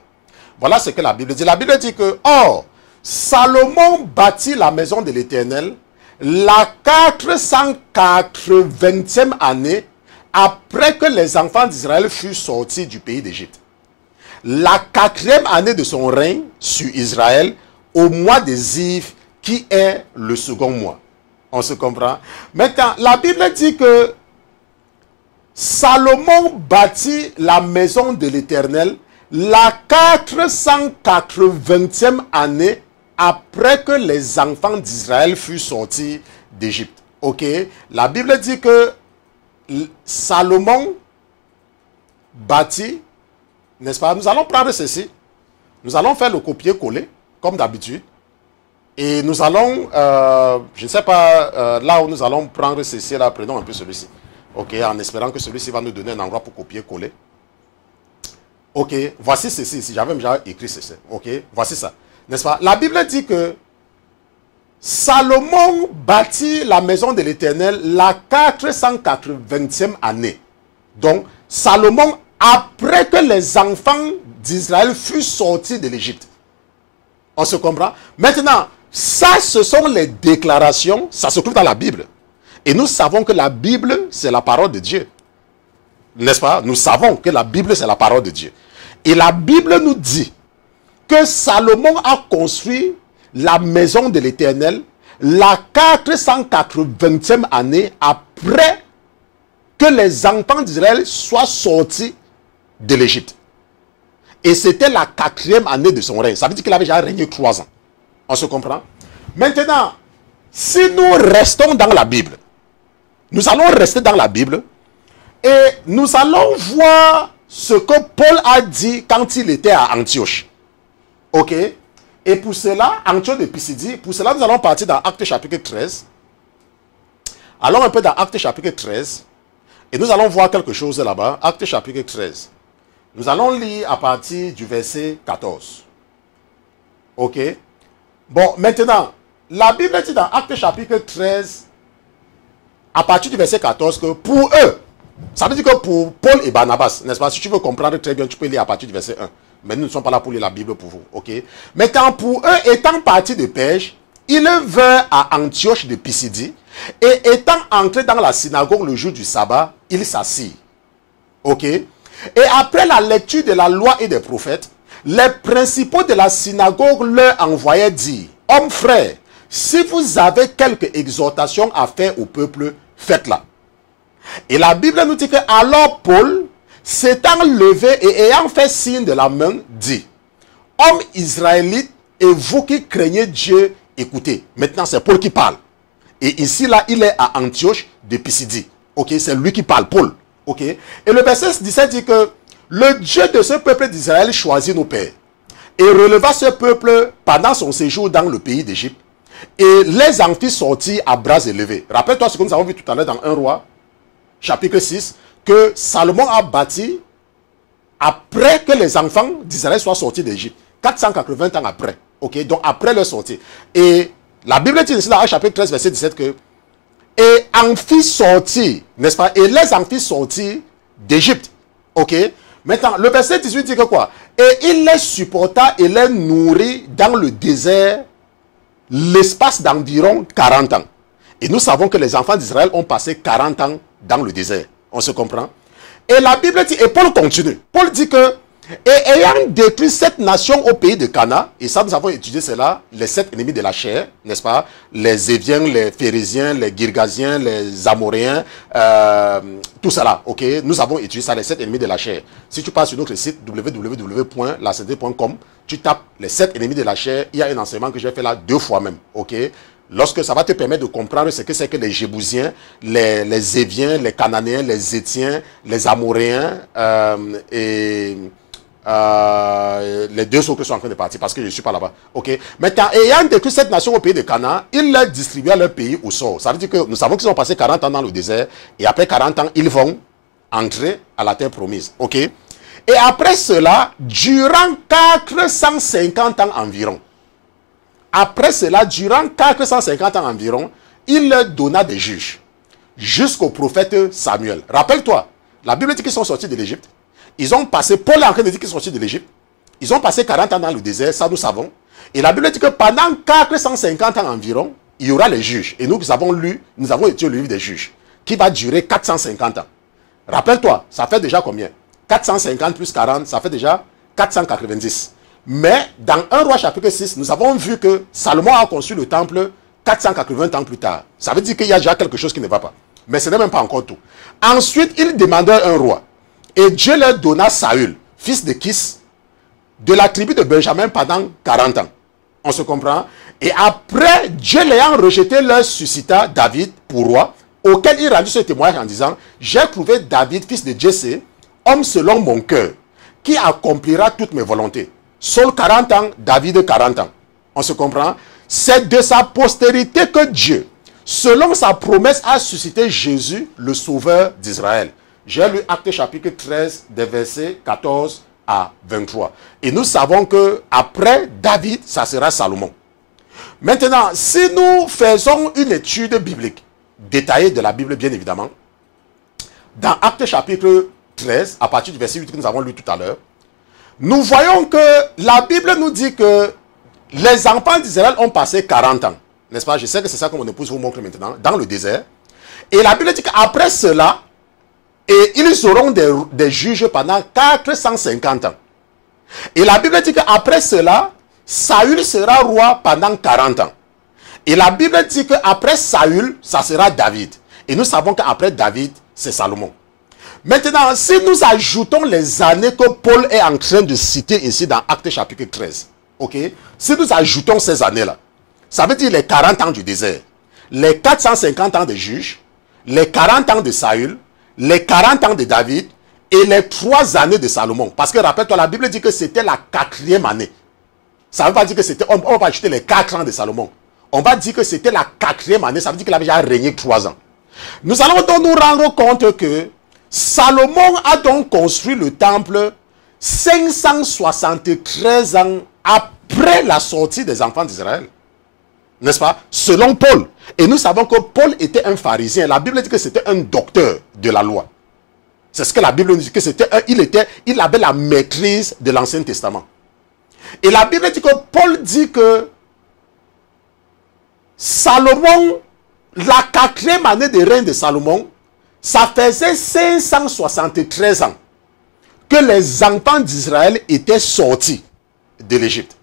Voilà ce que la Bible dit. La Bible dit que, or, Salomon bâtit la maison de l'Éternel la 480e année après que les enfants d'Israël furent sortis du pays d'Égypte. La 4e année de son règne sur Israël, au mois de Ziv, qui est le second mois. On se comprend? Maintenant, la Bible dit que Salomon bâtit la maison de l'Éternel la 480e année après que les enfants d'Israël furent sortis d'Égypte. Ok? La Bible dit que Salomon bâtit, n'est-ce pas? Nous allons prendre ceci. Nous allons faire le copier-coller, comme d'habitude. Et nous allons, je ne sais pas, là où nous allons prendre ceci, là, prenons un peu celui-ci. Ok, en espérant que celui-ci va nous donner un endroit pour copier-coller. Ok, voici ceci ici. J'avais déjà écrit ceci. Ok, voici ça. N'est-ce pas? La Bible dit que Salomon bâtit la maison de l'Éternel la 480e année. Donc, Salomon, après que les enfants d'Israël furent sortis de l'Égypte. On se comprend? Maintenant, ça, ce sont les déclarations, ça se trouve dans la Bible. Et nous savons que la Bible, c'est la parole de Dieu. n'est-ce pas? Nous savons que la Bible, c'est la parole de Dieu. Et la Bible nous dit que Salomon a construit la maison de l'Éternel la 480e année après que les enfants d'Israël soient sortis de l'Égypte. Et c'était la 4e année de son règne. Ça veut dire qu'il avait déjà régné 3 ans. On se comprend? Maintenant, si nous restons dans la Bible, nous allons rester dans la Bible et nous allons voir ce que Paul a dit quand il était à Antioche. Ok? Et pour cela, Antioche de Pisidie, pour cela nous allons partir dans Actes chapitre 13. Allons un peu dans Actes chapitre 13 et nous allons voir quelque chose là-bas. Actes chapitre 13. Nous allons lire à partir du verset 14. Ok? Bon, maintenant, la Bible dit dans Actes chapitre 13, à partir du verset 14, que pour eux, ça veut dire que pour Paul et Barnabas, n'est-ce pas? Si tu veux comprendre très bien, tu peux lire à partir du verset 1. Mais nous ne sommes pas là pour lire la Bible pour vous. Ok? Maintenant, pour eux, étant partis de Perge, ils vinrent à Antioche de Pisidie, et étant entrés dans la synagogue le jour du sabbat, ils s'assirent. Ok? Et après la lecture de la loi et des prophètes, les principaux de la synagogue leur envoyaient dire: hommes frères, si vous avez quelque exhortation à faire au peuple, faites-la. Et la Bible nous dit que alors Paul, s'étant levé et ayant fait signe de la main, dit: hommes israélites et vous qui craignez Dieu, écoutez. Maintenant c'est Paul qui parle. Et ici là, il est à Antioche de Pisidie. Ok, c'est lui qui parle, Paul. Ok. Et le verset 17 dit que le Dieu de ce peuple d'Israël choisit nos pères et releva ce peuple pendant son séjour dans le pays d'Égypte et les en fit sortir à bras élevés. Rappelle-toi ce que nous avons vu tout à l'heure dans 1 Roi, chapitre 6, que Salomon a bâti après que les enfants d'Israël soient sortis d'Égypte. 480 ans après. Ok, donc après leur sortie. Et la Bible dit ici dans chapitre 13, verset 17 que et en fit sortir, n'est-ce pas? Et les en fit sortir d'Égypte. Ok? Maintenant, le verset 18 dit que quoi? Et il les supporta et les nourrit dans le désert l'espace d'environ 40 ans. Et nous savons que les enfants d'Israël ont passé 40 ans dans le désert. On se comprend? Et la Bible dit, et Paul continue. Paul dit que, et ayant détruit 7 nations au pays de Cana, et ça nous avons étudié cela, les 7 ennemis de la chair, n'est-ce pas? Les Éviens, les Phérésiens, les Girgasiens, les Amoréens, tout cela, ok? Nous avons étudié ça, les 7 ennemis de la chair. Si tu passes sur notre site www.lasanté.com, tu tapes les 7 ennemis de la chair, il y a un enseignement que j'ai fait là 2 fois même, ok? Lorsque ça va te permettre de comprendre ce que c'est que les Jébousiens, les Éviens, les Cananéens, les Étiens, les Amoréens et les 2 autres sont en train de partir parce que je ne suis pas là-bas. Ok. Maintenant, ayant détruit cette nation au pays de Canaan, ils leur distribuaient leur pays au sort. Ça veut dire que nous savons qu'ils ont passé 40 ans dans le désert et après 40 ans, ils vont entrer à la terre promise. Ok. Et après cela, durant 450 ans environ, après cela, durant 450 ans environ, il leur donna des juges jusqu'au prophète Samuel. Rappelle-toi, la Bible dit qu'ils sont sortis de l'Égypte. Ils ont passé, Paul est en train de dire qu'ils sont sortis de l'Égypte. Ils ont passé 40 ans dans le désert, ça nous savons. Et la Bible dit que pendant 450 ans environ, il y aura les juges. Et nous avons lu, nous avons étudié le livre des juges, qui va durer 450 ans. Rappelle-toi, ça fait déjà combien? 450 plus 40, ça fait déjà 490. Mais dans 1 Roi chapitre 6, nous avons vu que Salomon a construit le temple 480 ans plus tard. Ça veut dire qu'il y a déjà quelque chose qui ne va pas. Mais ce n'est même pas encore tout. Ensuite, il demandait un roi. Et Dieu leur donna Saül, fils de Kis, de la tribu de Benjamin pendant 40 ans. On se comprend? Et après, Dieu l'ayant rejeté, leur suscita David pour roi, auquel il rendit ce témoignage en disant: j'ai trouvé David, fils de Jessé, homme selon mon cœur, qui accomplira toutes mes volontés. Saul 40 ans, David 40 ans. On se comprend? C'est de sa postérité que Dieu, selon sa promesse, a suscité Jésus, le sauveur d'Israël. J'ai lu Actes chapitre 13, des versets 14 à 23. Et nous savons que après David, ça sera Salomon. Maintenant, si nous faisons une étude biblique, détaillée de la Bible bien évidemment, dans Actes chapitre 13, à partir du verset 8 que nous avons lu tout à l'heure, nous voyons que la Bible nous dit que les enfants d'Israël ont passé 40 ans. N'est-ce pas? Je sais que c'est ça que mon épouse vous montre maintenant, dans le désert. Et la Bible dit qu'après cela, Et ils auront des juges pendant 450 ans. Et la Bible dit qu'après cela, Saül sera roi pendant 40 ans. Et la Bible dit qu'après Saül, ça sera David. Et nous savons qu'après David, c'est Salomon. Maintenant, si nous ajoutons les années que Paul est en train de citer ici dans Actes chapitre 13, ok? Si nous ajoutons ces années-là, ça veut dire les 40 ans du désert, les 450 ans de juges, les 40 ans de Saül, les 40 ans de David et les 3 années de Salomon. Parce que rappelle-toi, la Bible dit que c'était la 4e année. Ça ne veut pas dire que c'était, on va ajouter les 4 ans de Salomon. On va dire que c'était la 4e année, ça veut dire qu'il avait déjà régné 3 ans. Nous allons donc nous rendre compte que Salomon a donc construit le temple 573 ans après la sortie des enfants d'Israël. N'est-ce pas? Selon Paul. Et nous savons que Paul était un pharisien. La Bible dit que c'était un docteur de la loi. C'est ce que la Bible dit, que il avait la maîtrise de l'Ancien Testament. Et la Bible dit que Paul dit que Salomon, la 4e année de règne de Salomon, ça faisait 573 ans que les enfants d'Israël étaient sortis de l'Égypte.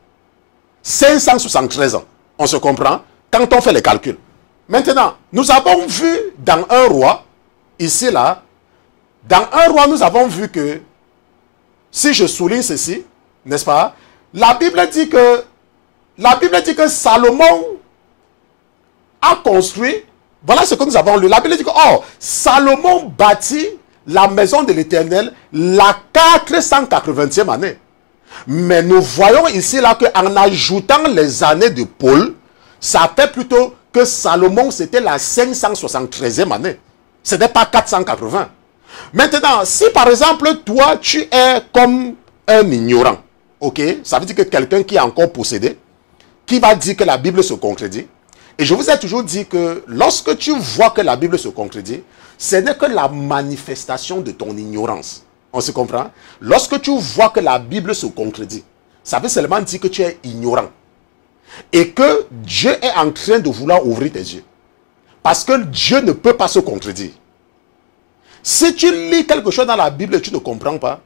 573 ans. On se comprend quand on fait les calculs. Maintenant, nous avons vu dans un roi, ici là, dans un roi, nous avons vu que, si je souligne ceci, n'est-ce pas, la Bible dit que Salomon a construit, voilà ce que nous avons lu. La Bible dit que, oh, Salomon bâtit la maison de l'Éternel la 480e année. Mais nous voyons ici là qu'en ajoutant les années de Paul, ça fait plutôt que Salomon c'était la 573e année. Ce n'est pas 480. Maintenant, si par exemple toi tu es comme un ignorant, ok, ça veut dire que quelqu'un qui est encore possédé, qui va dire que la Bible se contredit. Et je vous ai toujours dit que lorsque tu vois que la Bible se contredit, ce n'est que la manifestation de ton ignorance. On se comprend? Lorsque tu vois que la Bible se contredit, ça veut seulement dire que tu es ignorant. Et que Dieu est en train de vouloir ouvrir tes yeux. Parce que Dieu ne peut pas se contredire. Si tu lis quelque chose dans la Bible et tu ne comprends pas,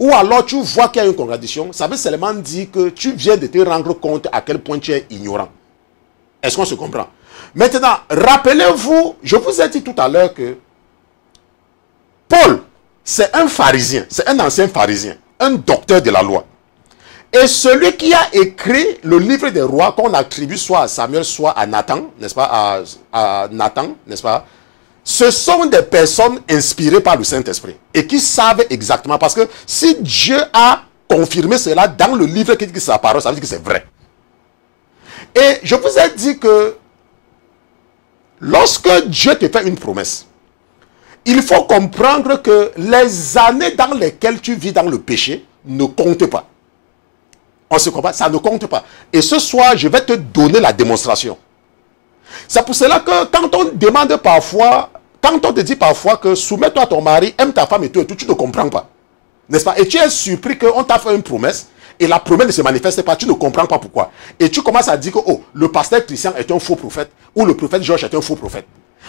ou alors tu vois qu'il y a une contradiction, ça veut seulement dire que tu viens de te rendre compte à quel point tu es ignorant. Est-ce qu'on se comprend? Maintenant, rappelez-vous, je vous ai dit tout à l'heure que Paul, c'est un pharisien, c'est un ancien pharisien, un docteur de la loi. Et celui qui a écrit le livre des rois, qu'on attribue soit à Samuel, soit à Nathan, n'est-ce pas, à Nathan, n'est-ce pas, ce sont des personnes inspirées par le Saint-Esprit et qui savent exactement, parce que si Dieu a confirmé cela dans le livre qui dit que c'est sa parole, ça veut dire que c'est vrai. Et je vous ai dit que lorsque Dieu te fait une promesse, il faut comprendre que les années dans lesquelles tu vis dans le péché ne comptent pas. On se comprend? Ça ne compte pas. Et ce soir, je vais te donner la démonstration. C'est pour cela que quand on demande parfois, quand on te dit parfois que soumets-toi à ton mari, aime ta femme et tout, tu ne comprends pas. N'est-ce pas? Et tu es surpris qu'on t'a fait une promesse et la promesse ne se manifeste pas, tu ne comprends pas pourquoi. Et tu commences à dire que oh, le pasteur Christian est un faux prophète, ou le prophète Georges est un faux prophète,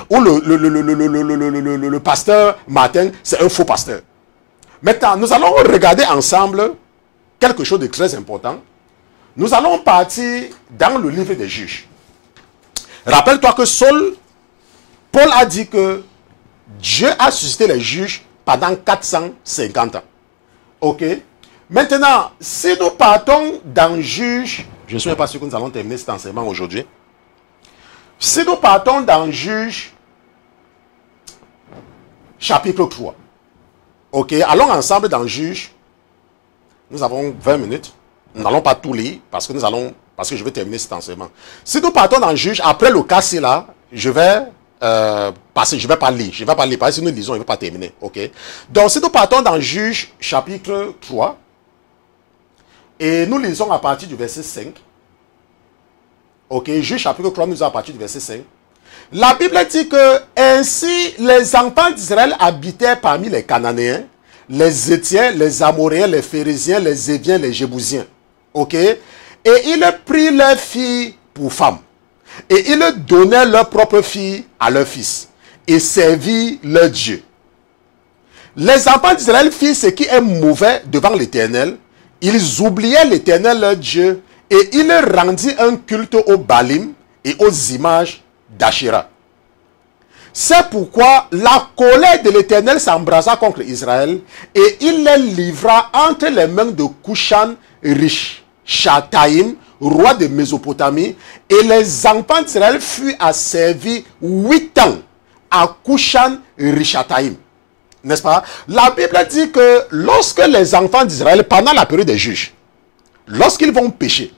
ou le pasteur Martin, c'est un faux pasteur. Maintenant, nous allons regarder ensemble quelque chose de très important. Nous allons partir dans le livre des Juges. Rappelle-toi que Paul a dit que Dieu a suscité les juges pendant 450 ans. Ok? Maintenant, si nous partons dans Juges, je ne suis pas sûr que nous allons terminer cet enseignement aujourd'hui. Si nous partons dans Juges, chapitre 3. Ok? Allons ensemble dans Juges. Nous avons 20 minutes. Nous n'allons pas tout lire parce que je vais terminer cet enseignement. Si nous partons dans Juges, après le cas là, je vais passer, je ne vais pas lire. Je ne vais pas lire parce que si nous lisons, il ne va pas terminer. Ok? Donc, si nous partons dans Juges, chapitre 3, et nous lisons à partir du verset 5. Ok? Juges, chapitre 3, nous lisons à partir du verset 5. La Bible dit que ainsi les enfants d'Israël habitaient parmi les Cananéens, les Hétiens, les Amoréens, les Phérésiens, les Éviens, les Jébusiens. Ok? Et ils prirent leurs filles pour femmes. Et ils donnaient leurs propres filles à leurs fils. Et servirent leur Dieu. Les enfants d'Israël firent ce qui est mauvais devant l'Éternel. Ils oubliaient l'Éternel leur Dieu et ils rendirent un culte aux Baalim et aux images d'Ashéra. C'est pourquoi la colère de l'Éternel s'embrasa contre Israël et il les livra entre les mains de Cushan-Rishathaïm, roi de Mésopotamie, et les enfants d'Israël furent asservis 8 ans à Cushan-Rishathaïm. N'est-ce pas? La Bible dit que lorsque les enfants d'Israël, pendant la période des juges, lorsqu'ils vont pécher,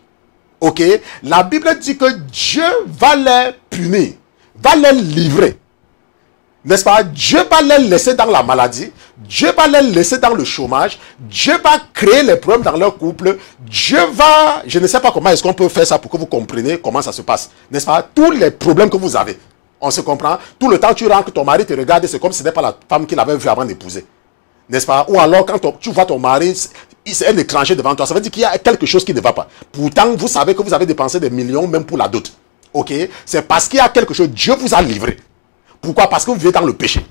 ok, la Bible dit que Dieu va les punir, va les livrer. N'est-ce pas? Dieu va les laisser dans la maladie, Dieu va les laisser dans le chômage, Dieu va créer les problèmes dans leur couple, Dieu va, je ne sais pas comment est-ce qu'on peut faire ça pour que vous compreniez comment ça se passe. N'est-ce pas? Tous les problèmes que vous avez. On se comprend? Tout le temps, tu rentres, ton mari te regarde, c'est comme si ce n'était pas la femme qu'il avait vue avant d'épouser. N'est-ce pas? Ou alors, quand tu vois ton mari, c'est un étranger devant toi, ça veut dire qu'il y a quelque chose qui ne va pas. Pourtant, vous savez que vous avez dépensé des millions, même pour la dot. Ok? C'est parce qu'il y a quelque chose, Dieu vous a livré. Pourquoi? Parce que vous vivez dans le péché.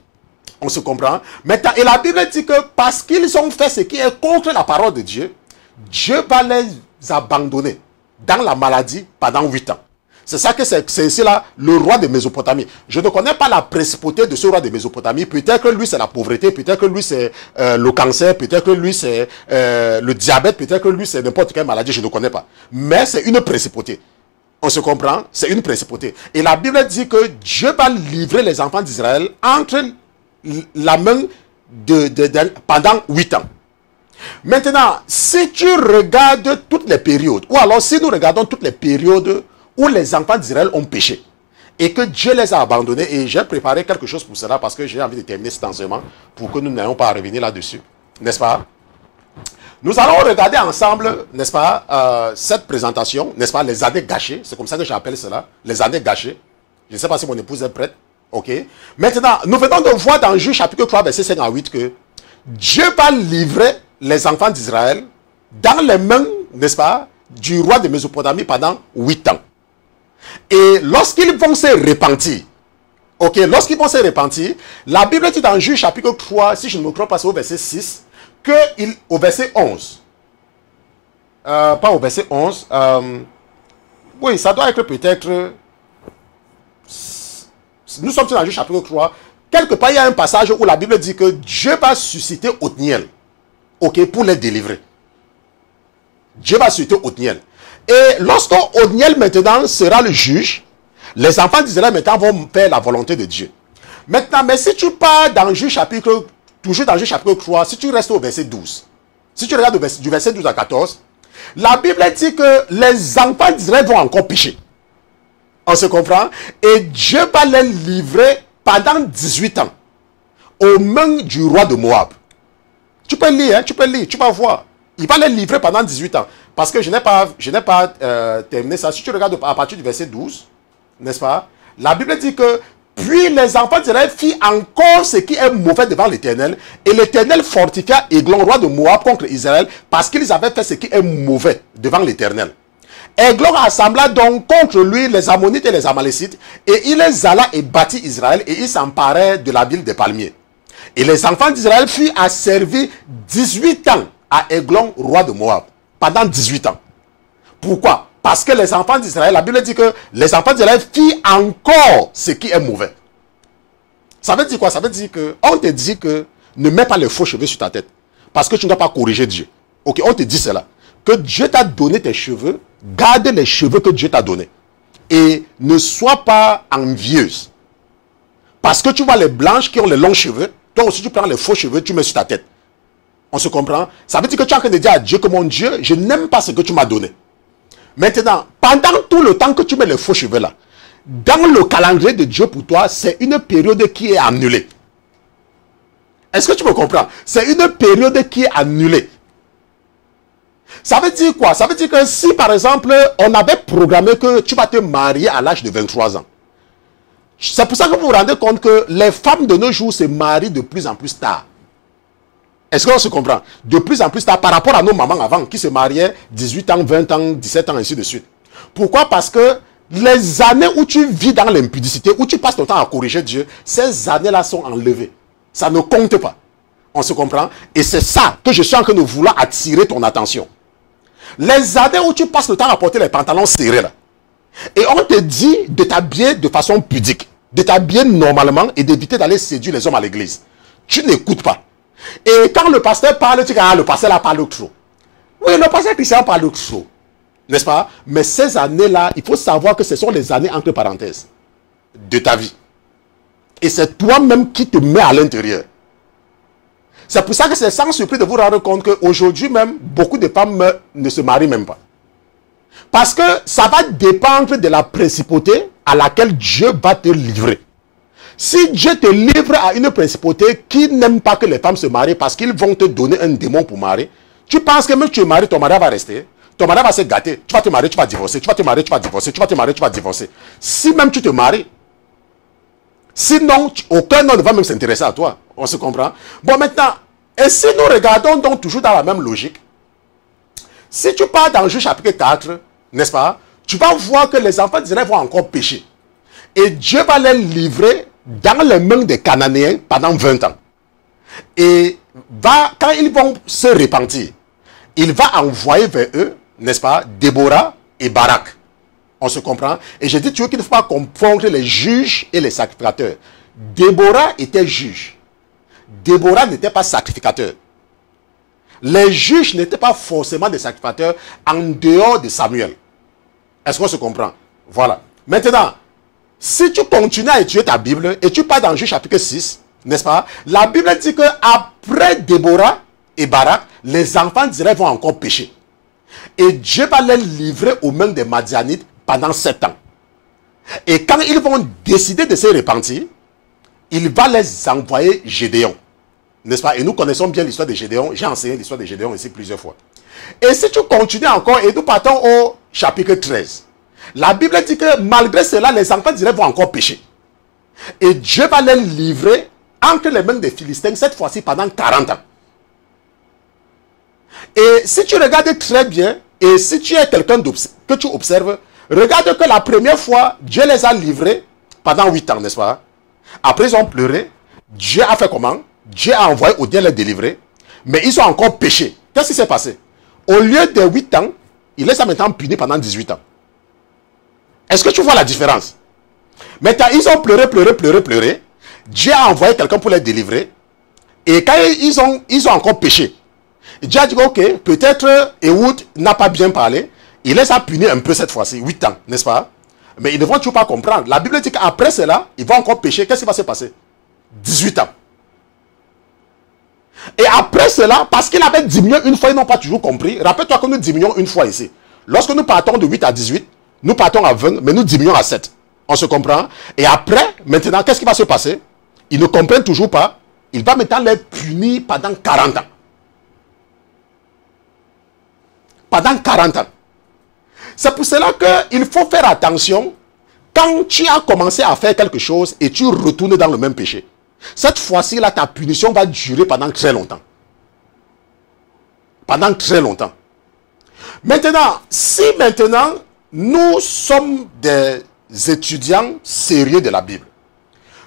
On se comprend? Maintenant, et la Bible dit que parce qu'ils ont fait ce qui est contre la parole de Dieu, Dieu va les abandonner dans la maladie pendant 8 ans. C'est ça que c'est ici là, le roi de Mésopotamie. Je ne connais pas la principauté de ce roi de Mésopotamie. Peut-être que lui c'est la pauvreté, peut-être que lui c'est le cancer, peut-être que lui c'est le diabète, peut-être que lui c'est n'importe quelle maladie, je ne connais pas. Mais c'est une principauté. On se comprend? C'est une principauté. Et la Bible dit que Dieu va livrer les enfants d'Israël entre la main pendant 8 ans. Maintenant, si tu regardes toutes les périodes, ou alors si nous regardons toutes les périodes où les enfants d'Israël ont péché et que Dieu les a abandonnés, et j'ai préparé quelque chose pour cela parce que j'ai envie de terminer cet enseignement pour que nous n'ayons pas à revenir là-dessus, n'est-ce pas? Nous allons regarder ensemble, n'est-ce pas, cette présentation, n'est-ce pas, les années gâchées, c'est comme ça que j'appelle cela, les années gâchées. Je ne sais pas si mon épouse est prête, ok? Maintenant, nous venons de voir dans Juge chapitre 3, verset 5 à 8 que Dieu va livrer les enfants d'Israël dans les mains, n'est-ce pas, du roi de Mésopotamie pendant 8 ans. Et lorsqu'ils vont se repentir, ok, lorsqu'ils vont se repentir, la Bible dit dans Juge chapitre 3, si je ne me trompe pas, c'est au verset 6, au verset 11, pas au verset 11, oui, ça doit être peut-être, nous sommes dans Juge chapitre 3, quelque part il y a un passage où la Bible dit que Dieu va susciter Othniel, ok, pour les délivrer. Dieu va susciter Othniel. Et lorsque Othniel maintenant sera le juge, les enfants d'Israël maintenant vont faire la volonté de Dieu. Maintenant, mais si tu pars dans Juge chapitre, toujours dans Juge chapitre 3, si tu restes au verset 12, si tu regardes du verset 12 à 14, la Bible dit que les enfants d'Israël vont encore pécher. On se comprend? Et Dieu va les livrer pendant 18 ans aux mains du roi de Moab. Tu peux lire, hein, tu peux lire, tu vas voir. Il va les livrer pendant 18 ans. Parce que je n'ai pas terminé ça. Si tu regardes à partir du verset 12, n'est-ce pas? La Bible dit que puis les enfants d'Israël firent encore ce qui est mauvais devant l'Éternel. Et l'Éternel fortifia Églon, roi de Moab, contre Israël, parce qu'ils avaient fait ce qui est mauvais devant l'Éternel. Églon assembla donc contre lui les Ammonites et les Amalécites, et il les alla et battit Israël, et il s'emparait de la ville des palmiers. Et les enfants d'Israël furent asservis 18 ans à Églon, roi de Moab, pendant 18 ans. Pourquoi? Parce que les enfants d'Israël, la Bible dit que les enfants d'Israël firent encore ce qui est mauvais. Ça veut dire quoi? Ça veut dire que on te dit que ne mets pas les faux cheveux sur ta tête. Parce que tu ne dois pas corriger Dieu. Ok, on te dit cela. Que Dieu t'a donné tes cheveux, garde les cheveux que Dieu t'a donnés. Et ne sois pas envieuse. Parce que tu vois les blanches qui ont les longs cheveux, toi aussi tu prends les faux cheveux, tu mets sur ta tête. On se comprend? Ça veut dire que tu es en train de dire à Dieu que mon Dieu, je n'aime pas ce que tu m'as donné. Maintenant, pendant tout le temps que tu mets les faux cheveux là, dans le calendrier de Dieu pour toi, c'est une période qui est annulée. Est-ce que tu me comprends? C'est une période qui est annulée. Ça veut dire quoi? Ça veut dire que si par exemple, on avait programmé que tu vas te marier à l'âge de 23 ans, c'est pour ça que vous vous rendez compte que les femmes de nos jours se marient de plus en plus tard. Est-ce qu'on se comprend? De plus en plus tard par rapport à nos mamans avant qui se mariaient 18 ans, 20 ans, 17 ans, ainsi de suite. Pourquoi? Parce que les années où tu vis dans l'impudicité, où tu passes ton temps à corriger Dieu, ces années-là sont enlevées. Ça ne compte pas. On se comprend? Et c'est ça que je suis en train de vouloir attirer ton attention. Les années où tu passes le temps à porter les pantalons serrés là, et on te dit de t'habiller de façon pudique, de t'habiller normalement et d'éviter d'aller séduire les hommes à l'église. Tu n'écoutes pas. Et quand le pasteur parle, tu dis, ah, le pasteur là parle trop. Oui, le pasteur Christian parle trop. N'est-ce pas? Mais ces années-là, il faut savoir que ce sont les années entre parenthèses de ta vie. Et c'est toi-même qui te mets à l'intérieur. C'est pour ça que c'est sans surprise de vous rendre compte qu'aujourd'hui même, beaucoup de femmes ne se marient même pas. Parce que ça va dépendre de la principauté à laquelle Dieu va te livrer. Si Dieu te livre à une principauté qui n'aime pas que les femmes se marient parce qu'ils vont te donner un démon pour marier, tu penses que même tu es marié, ton mari va rester. Ton mari va se gâter. Tu vas te marier, tu vas divorcer. Tu vas te marier, tu vas divorcer. Tu vas te marier, tu vas divorcer. Si même tu te maries, sinon, aucun homme ne va même s'intéresser à toi. On se comprend? Bon, maintenant, et si nous regardons donc toujours dans la même logique, si tu pars dans Juge chapitre 4, n'est-ce pas, tu vas voir que les enfants d'Israël vont encore pécher. Et Dieu va les livrer dans les mains des Cananéens pendant 20 ans. Et quand ils vont se repentir, il va envoyer vers eux, n'est-ce pas, Déborah et Barak. On se comprend? Et je dis toujours qu'il ne faut pas confondre les juges et les sacrificateurs. Déborah était juge. Déborah n'était pas sacrificateur. Les juges n'étaient pas forcément des sacrificateurs en dehors de Samuel. Est-ce qu'on se comprend? Voilà. Maintenant, si tu continues à étudier ta Bible et tu pars dans Juge chapitre 6, n'est-ce pas? La Bible dit qu'après Déborah et Barak, les enfants d'Israël vont encore pécher. Et Dieu va les livrer aux mains des Madianites pendant 7 ans. Et quand ils vont décider de se repentir, il va les envoyer Gédéon. N'est-ce pas? Et nous connaissons bien l'histoire de Gédéon. J'ai enseigné l'histoire de Gédéon ici plusieurs fois. Et si tu continues encore, et nous partons au chapitre 13. La Bible dit que malgré cela, les enfants d'Israël vont encore pécher. Et Dieu va les livrer entre les mains des Philistins, cette fois-ci pendant 40 ans. Et si tu regardes très bien, et si tu es quelqu'un que tu observes, regarde que la première fois, Dieu les a livrés pendant 8 ans, n'est-ce pas? Après, ils ont pleuré. Dieu a fait comment? Dieu a envoyé Odien les délivrer. Mais ils ont encore péché. Qu'est-ce qui s'est passé? Au lieu de 8 ans, il les a maintenant punis pendant 18 ans. Est-ce que tu vois la différence? Maintenant, ils ont pleuré. Dieu a envoyé quelqu'un pour les délivrer. Et quand ils ont encore péché, Dieu a dit, ok, peut-être Ehud n'a pas bien parlé. Il les a punis un peu cette fois-ci, 8 ans, n'est-ce pas? Mais ils ne vont toujours pas comprendre. La Bible dit qu'après cela, ils vont encore pécher. Qu'est-ce qui va se passer? 18 ans. Et après cela, parce qu'il avait diminué une fois, ils n'ont pas toujours compris. Rappelle-toi que nous diminuons une fois ici. Lorsque nous partons de 8 à 18, nous partons à 20, mais nous diminuons à 7. On se comprend? Et après, maintenant, qu'est-ce qui va se passer? Ils ne comprennent toujours pas. Il va maintenant les punir pendant 40 ans. Pendant 40 ans. C'est pour cela qu'il faut faire attention quand tu as commencé à faire quelque chose et tu retournes dans le même péché. Cette fois-ci, là, ta punition va durer pendant très longtemps. Pendant très longtemps. Maintenant, si maintenant, nous sommes des étudiants sérieux de la Bible,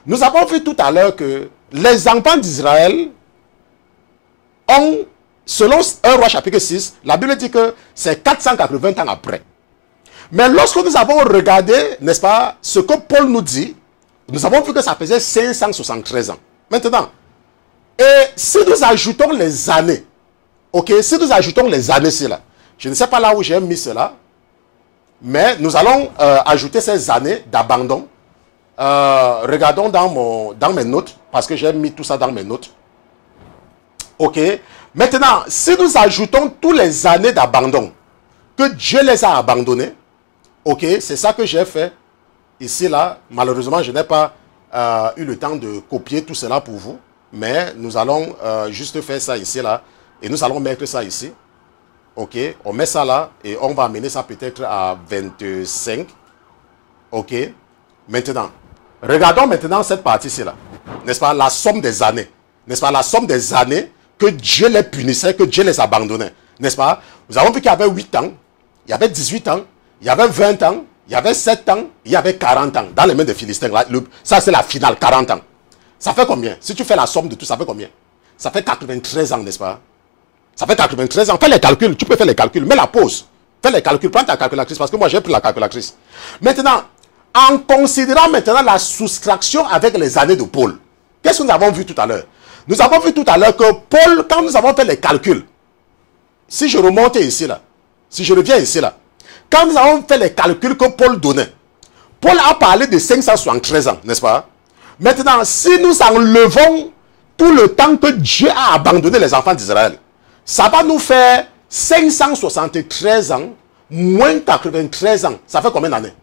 nous avons vu tout à l'heure que les enfants d'Israël ont, selon 1 Roi chapitre 6, la Bible dit que c'est 480 ans après. Mais lorsque nous avons regardé, n'est-ce pas, ce que Paul nous dit, nous avons vu que ça faisait 573 ans. Maintenant, et si nous ajoutons les années, ok, si nous ajoutons les années, c'est là. Je ne sais pas là où j'ai mis cela, mais nous allons ajouter ces années d'abandon. Regardons dans mes notes, parce que j'ai mis tout ça dans mes notes. Ok. Maintenant, si nous ajoutons toutes les années d'abandon, que Dieu les a abandonnés, ok, c'est ça que j'ai fait. Ici, là, malheureusement, je n'ai pas eu le temps de copier tout cela pour vous. Mais nous allons juste faire ça ici, là. Et nous allons mettre ça ici. Ok, on met ça là. Et on va amener ça peut-être à 25. Ok. Maintenant, regardons maintenant cette partie-ci, là. N'est-ce pas? La somme des années. N'est-ce pas? La somme des années que Dieu les punissait, que Dieu les abandonnait. N'est-ce pas? Nous avons vu qu'il y avait 8 ans. Il y avait 18 ans. Il y avait 20 ans. Il y avait 7 ans, il y avait 40 ans dans les mains des Philistins. Ça, c'est la finale, 40 ans. Ça fait combien? Si tu fais la somme de tout, ça fait combien? ça fait 93 ans, n'est-ce pas? Ça fait 93 ans. Fais les calculs, tu peux faire les calculs. Mets la pause. Fais les calculs, prends ta calculatrice, parce que moi j'ai pris la calculatrice. Maintenant, en considérant maintenant la soustraction avec les années de Paul, qu'est-ce que nous avons vu tout à l'heure? Nous avons vu tout à l'heure que Paul, quand nous avons fait les calculs, si je remonte ici là, si je reviens ici là, quand nous avons fait les calculs que Paul donnait, Paul a parlé de 573 ans, n'est-ce pas? Maintenant, si nous enlevons tout le temps que Dieu a abandonné les enfants d'Israël, ça va nous faire 573 ans moins 93 ans. Ça fait combien d'années?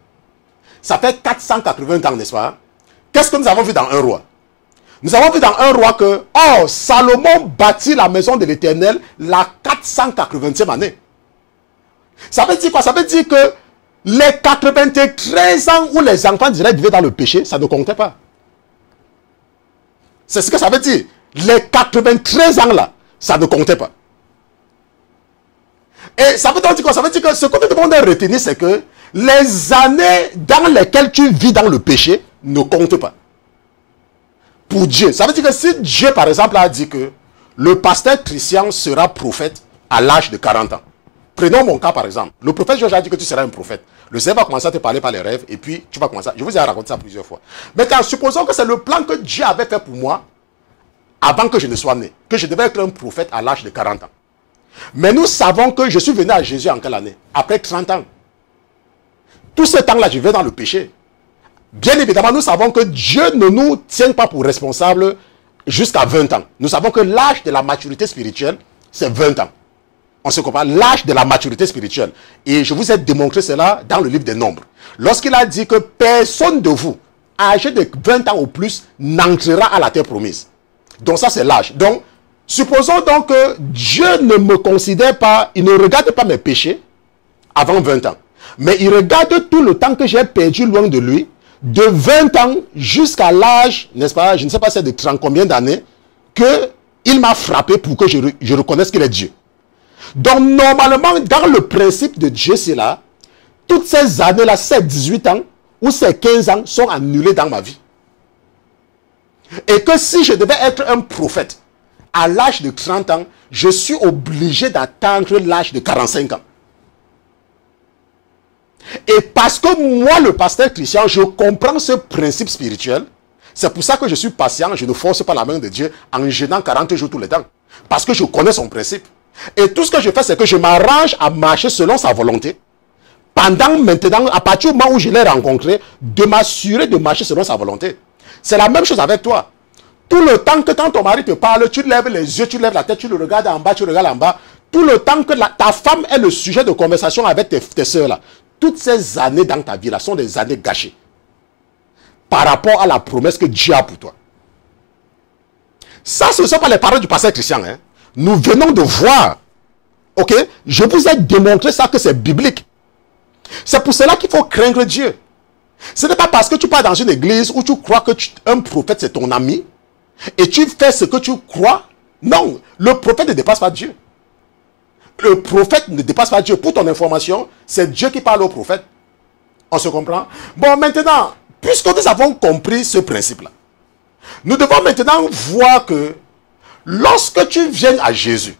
Ça fait 480 ans, n'est-ce pas? Qu'est-ce que nous avons vu dans un roi? Nous avons vu dans un roi que, oh, Salomon bâtit la maison de l'Éternel la 480e année. Ça veut dire quoi? Ça veut dire que les 93 ans où les enfants d'Israël vivaient dans le péché, ça ne comptait pas. C'est ce que ça veut dire. Les 93 ans là, ça ne comptait pas. Et ça veut donc dire quoi? Ça veut dire que ce que nous devons retenir, c'est que les années dans lesquelles tu vis dans le péché ne comptent pas. Pour Dieu. Ça veut dire que si Dieu, par exemple, a dit que le pasteur Christian sera prophète à l'âge de 40 ans. Prenons mon cas, par exemple. Le prophète Georges a dit que tu seras un prophète. Le Seigneur va commencer à te parler par les rêves et puis tu vas commencer. Je vous ai raconté ça plusieurs fois. Maintenant, supposons que c'est le plan que Dieu avait fait pour moi avant que je ne sois né. Que je devais être un prophète à l'âge de 40 ans. Mais nous savons que je suis venu à Jésus en quelle année? Après 30 ans. Tout ce temps-là, je vais dans le péché. Bien évidemment, nous savons que Dieu ne nous tient pas pour responsables jusqu'à 20 ans. Nous savons que l'âge de la maturité spirituelle, c'est 20 ans. On se comprend, l'âge de la maturité spirituelle. Et je vous ai démontré cela dans le livre des Nombres. Lorsqu'il a dit que personne de vous, âgé de 20 ans ou plus, n'entrera à la terre promise. Donc ça, c'est l'âge. Donc, supposons donc que Dieu ne me considère pas, il ne regarde pas mes péchés avant 20 ans. Mais il regarde tout le temps que j'ai perdu loin de lui, de 20 ans jusqu'à l'âge, n'est-ce pas, je ne sais pas c'est de 30 combien d'années, qu'il m'a frappé pour que je reconnaisse qu'il est Dieu. Donc normalement, dans le principe de Dieu, c'est là, toutes ces années-là, ces 18 ans ou ces 15 ans sont annulés dans ma vie. Et que si je devais être un prophète, à l'âge de 30 ans, je suis obligé d'attendre l'âge de 45 ans. Et parce que moi, le pasteur Christian, je comprends ce principe spirituel, c'est pour ça que je suis patient, je ne force pas la main de Dieu en gênant 40 jours tout le temps. Parce que je connais son principe. Et tout ce que je fais, c'est que je m'arrange à marcher selon sa volonté. Pendant maintenant, à partir du moment où je l'ai rencontré, de m'assurer de marcher selon sa volonté. C'est la même chose avec toi. Tout le temps que quand ton mari te parle, tu lèves les yeux, tu lèves la tête, tu le regardes en bas, tu regardes en bas. Tout le temps que ta femme est le sujet de conversation avec tes soeurs là. Toutes ces années dans ta vie là sont des années gâchées. Par rapport à la promesse que Dieu a pour toi. Ça, ce ne sont pas les paroles du pasteur Christian. Hein. Nous venons de voir. Ok? Je vous ai démontré ça que c'est biblique. C'est pour cela qu'il faut craindre Dieu. Ce n'est pas parce que tu pars dans une église où tu crois que un prophète c'est ton ami et tu fais ce que tu crois. Non, le prophète ne dépasse pas Dieu. Le prophète ne dépasse pas Dieu. Pour ton information, c'est Dieu qui parle au prophète. On se comprend? Bon, maintenant, puisque nous avons compris ce principe-là, nous devons maintenant voir que lorsque tu viens à Jésus,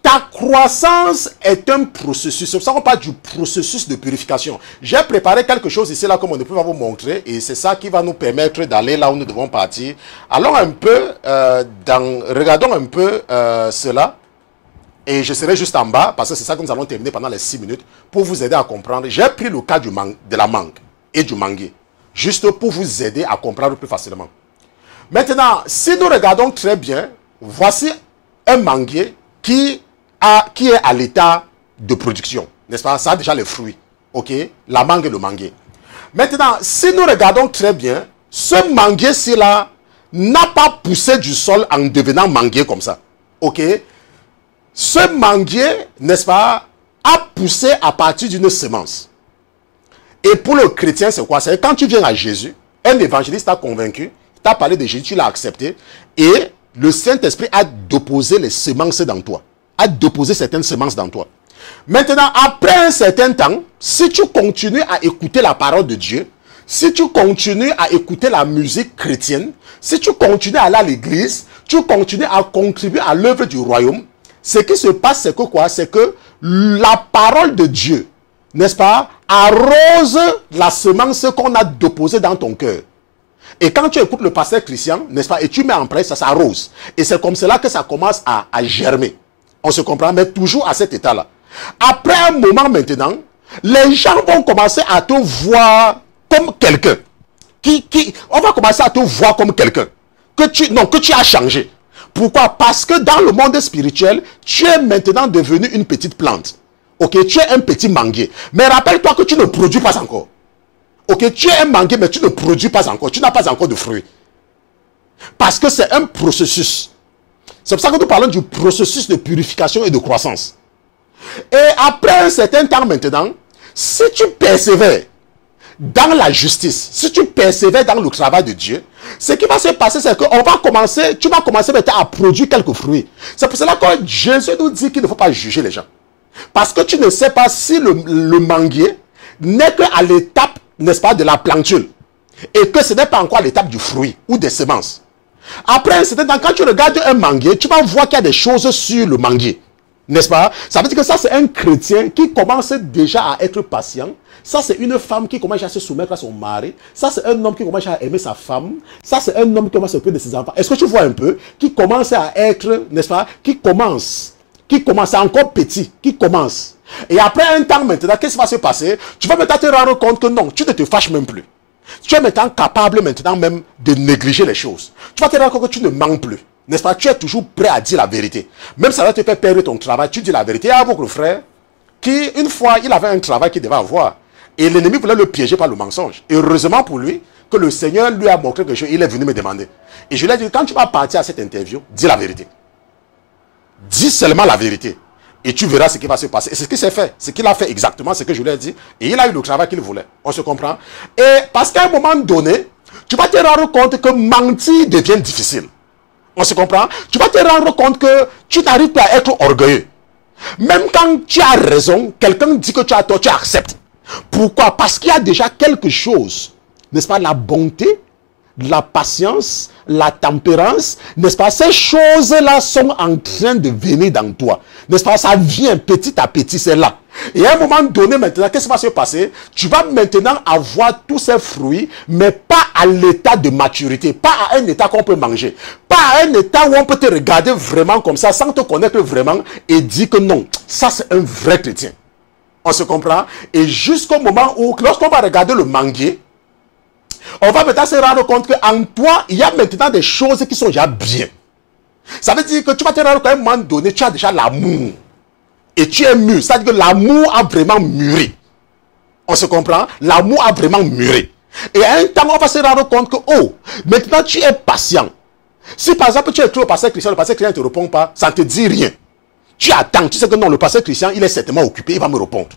ta croissance est un processus. Ce ne pas du processus de purification. J'ai préparé quelque chose ici, là, comme on ne peut pas vous montrer. Et c'est ça qui va nous permettre d'aller là où nous devons partir. Allons un peu, regardons un peu cela. Et je serai juste en bas, parce que c'est ça que nous allons terminer pendant les 6 minutes, pour vous aider à comprendre. J'ai pris le cas de la mangue et du manguier, juste pour vous aider à comprendre plus facilement. Maintenant, si nous regardons très bien, voici un manguier qui est à l'état de production, n'est-ce pas? Ça a déjà les fruits, ok? La mangue et le manguier. Maintenant, si nous regardons très bien, ce manguier-ci là n'a pas poussé du sol en devenant manguier comme ça, ok? Ce manguier, n'est-ce pas, a poussé à partir d'une semence. Et pour le chrétien, c'est quoi? C'est quand tu viens à Jésus, un évangéliste t'a convaincu, t'a parlé de Jésus, tu l'as accepté, et le Saint-Esprit a déposé les semences dans toi. A déposé certaines semences dans toi. Maintenant, après un certain temps, si tu continues à écouter la parole de Dieu, si tu continues à écouter la musique chrétienne, si tu continues à aller à l'église, tu continues à contribuer à l'œuvre du royaume, ce qui se passe, c'est que quoi? C'est que la parole de Dieu, n'est-ce pas, arrose la semence qu'on a déposée dans ton cœur. Et quand tu écoutes le pasteur Christian, n'est-ce pas, et tu mets en pratique, ça s'arrose. Et c'est comme cela que ça commence à germer. On se comprend, mais toujours à cet état-là. Après un moment maintenant, les gens vont commencer à te voir comme quelqu'un. On va commencer à te voir comme quelqu'un. Que tu as changé. Pourquoi? Parce que dans le monde spirituel, tu es maintenant devenu une petite plante. Ok, tu es un petit manguier. Mais rappelle-toi que tu ne produis pas encore. Ok, tu es un manguier, mais tu ne produis pas encore. Tu n'as pas encore de fruits. Parce que c'est un processus. C'est pour ça que nous parlons du processus de purification et de croissance. Et après un certain temps maintenant, si tu persévères dans la justice, si tu persévères dans le travail de Dieu, ce qui va se passer, c'est que tu vas commencer maintenant à produire quelques fruits. C'est pour cela que Jésus nous dit qu'il ne faut pas juger les gens. Parce que tu ne sais pas si le manguier n'est qu'à l'étape, n'est-ce pas, de la plantule. Et que ce n'est pas encore à l'étape du fruit ou des semences. Après un certain temps, quand tu regardes un manguier, tu vas voir qu'il y a des choses sur le manguier. N'est-ce pas? Ça veut dire que ça, c'est un chrétien qui commence déjà à être patient. Ça, c'est une femme qui commence à se soumettre à son mari. Ça, c'est un homme qui commence à aimer sa femme. Ça, c'est un homme qui commence à s'occuper de ses enfants. Est-ce que tu vois un peu? Qui commence à être, n'est-ce pas? Qui commence, c'est encore petit, qui commence. Et après un temps maintenant, qu'est-ce qui va se passer? Tu vas maintenant te rendre compte que non, tu ne te fâches même plus. Tu es maintenant capable maintenant même de négliger les choses. Tu vas te rendre compte que tu ne manques plus. N'est-ce pas? Tu es toujours prêt à dire la vérité. Même si ça va te faire perdre ton travail, tu dis la vérité. Il y a beaucoup de frères qui, une fois, il avait un travail qu'il devait avoir. Et l'ennemi voulait le piéger par le mensonge. Et heureusement pour lui, que le Seigneur lui a montré quelque chose. Il est venu me demander. Et je lui ai dit, quand tu vas partir à cette interview, dis la vérité. Dis seulement la vérité. Et tu verras ce qui va se passer. Et c'est ce qui s'est fait. Ce qu'il a fait exactement, ce que je lui ai dit. Et il a eu le travail qu'il voulait. On se comprend? Et parce qu'à un moment donné, tu vas te rendre compte que mentir devient difficile. On se comprend? Tu vas te rendre compte que tu n'arrives pas à être orgueilleux. Même quand tu as raison, quelqu'un dit que tu as tort, tu acceptes. Pourquoi? Parce qu'il y a déjà quelque chose, n'est-ce pas? La bonté, la patience, la tempérance, n'est-ce pas? Ces choses-là sont en train de venir dans toi. N'est-ce pas? Ça vient petit à petit, c'est là. Et à un moment donné, maintenant, qu'est-ce qui va se passer? Tu vas maintenant avoir tous ces fruits, mais pas à l'état de maturité, pas à un état qu'on peut manger, pas à un état où on peut te regarder vraiment comme ça, sans te connaître vraiment, et dire que non, ça c'est un vrai chrétien. On se comprend? Et jusqu'au moment où, lorsqu'on va regarder le manguier, on va maintenant se rendre compte qu'en toi, il y a maintenant des choses qui sont déjà bien. Ça veut dire que tu vas te rendre compte qu'à un moment donné, tu as déjà l'amour. Et tu es mûr. C'est-à-dire que l'amour a vraiment mûri. On se comprend? L'amour a vraiment mûri. Et à un temps, on va se rendre compte que, oh, maintenant tu es patient. Si par exemple tu es écrit au pasteur Christian, le pasteur Christian ne te répond pas, ça ne te dit rien. Tu attends, tu sais que non, le pasteur Christian, il est certainement occupé, il va me répondre.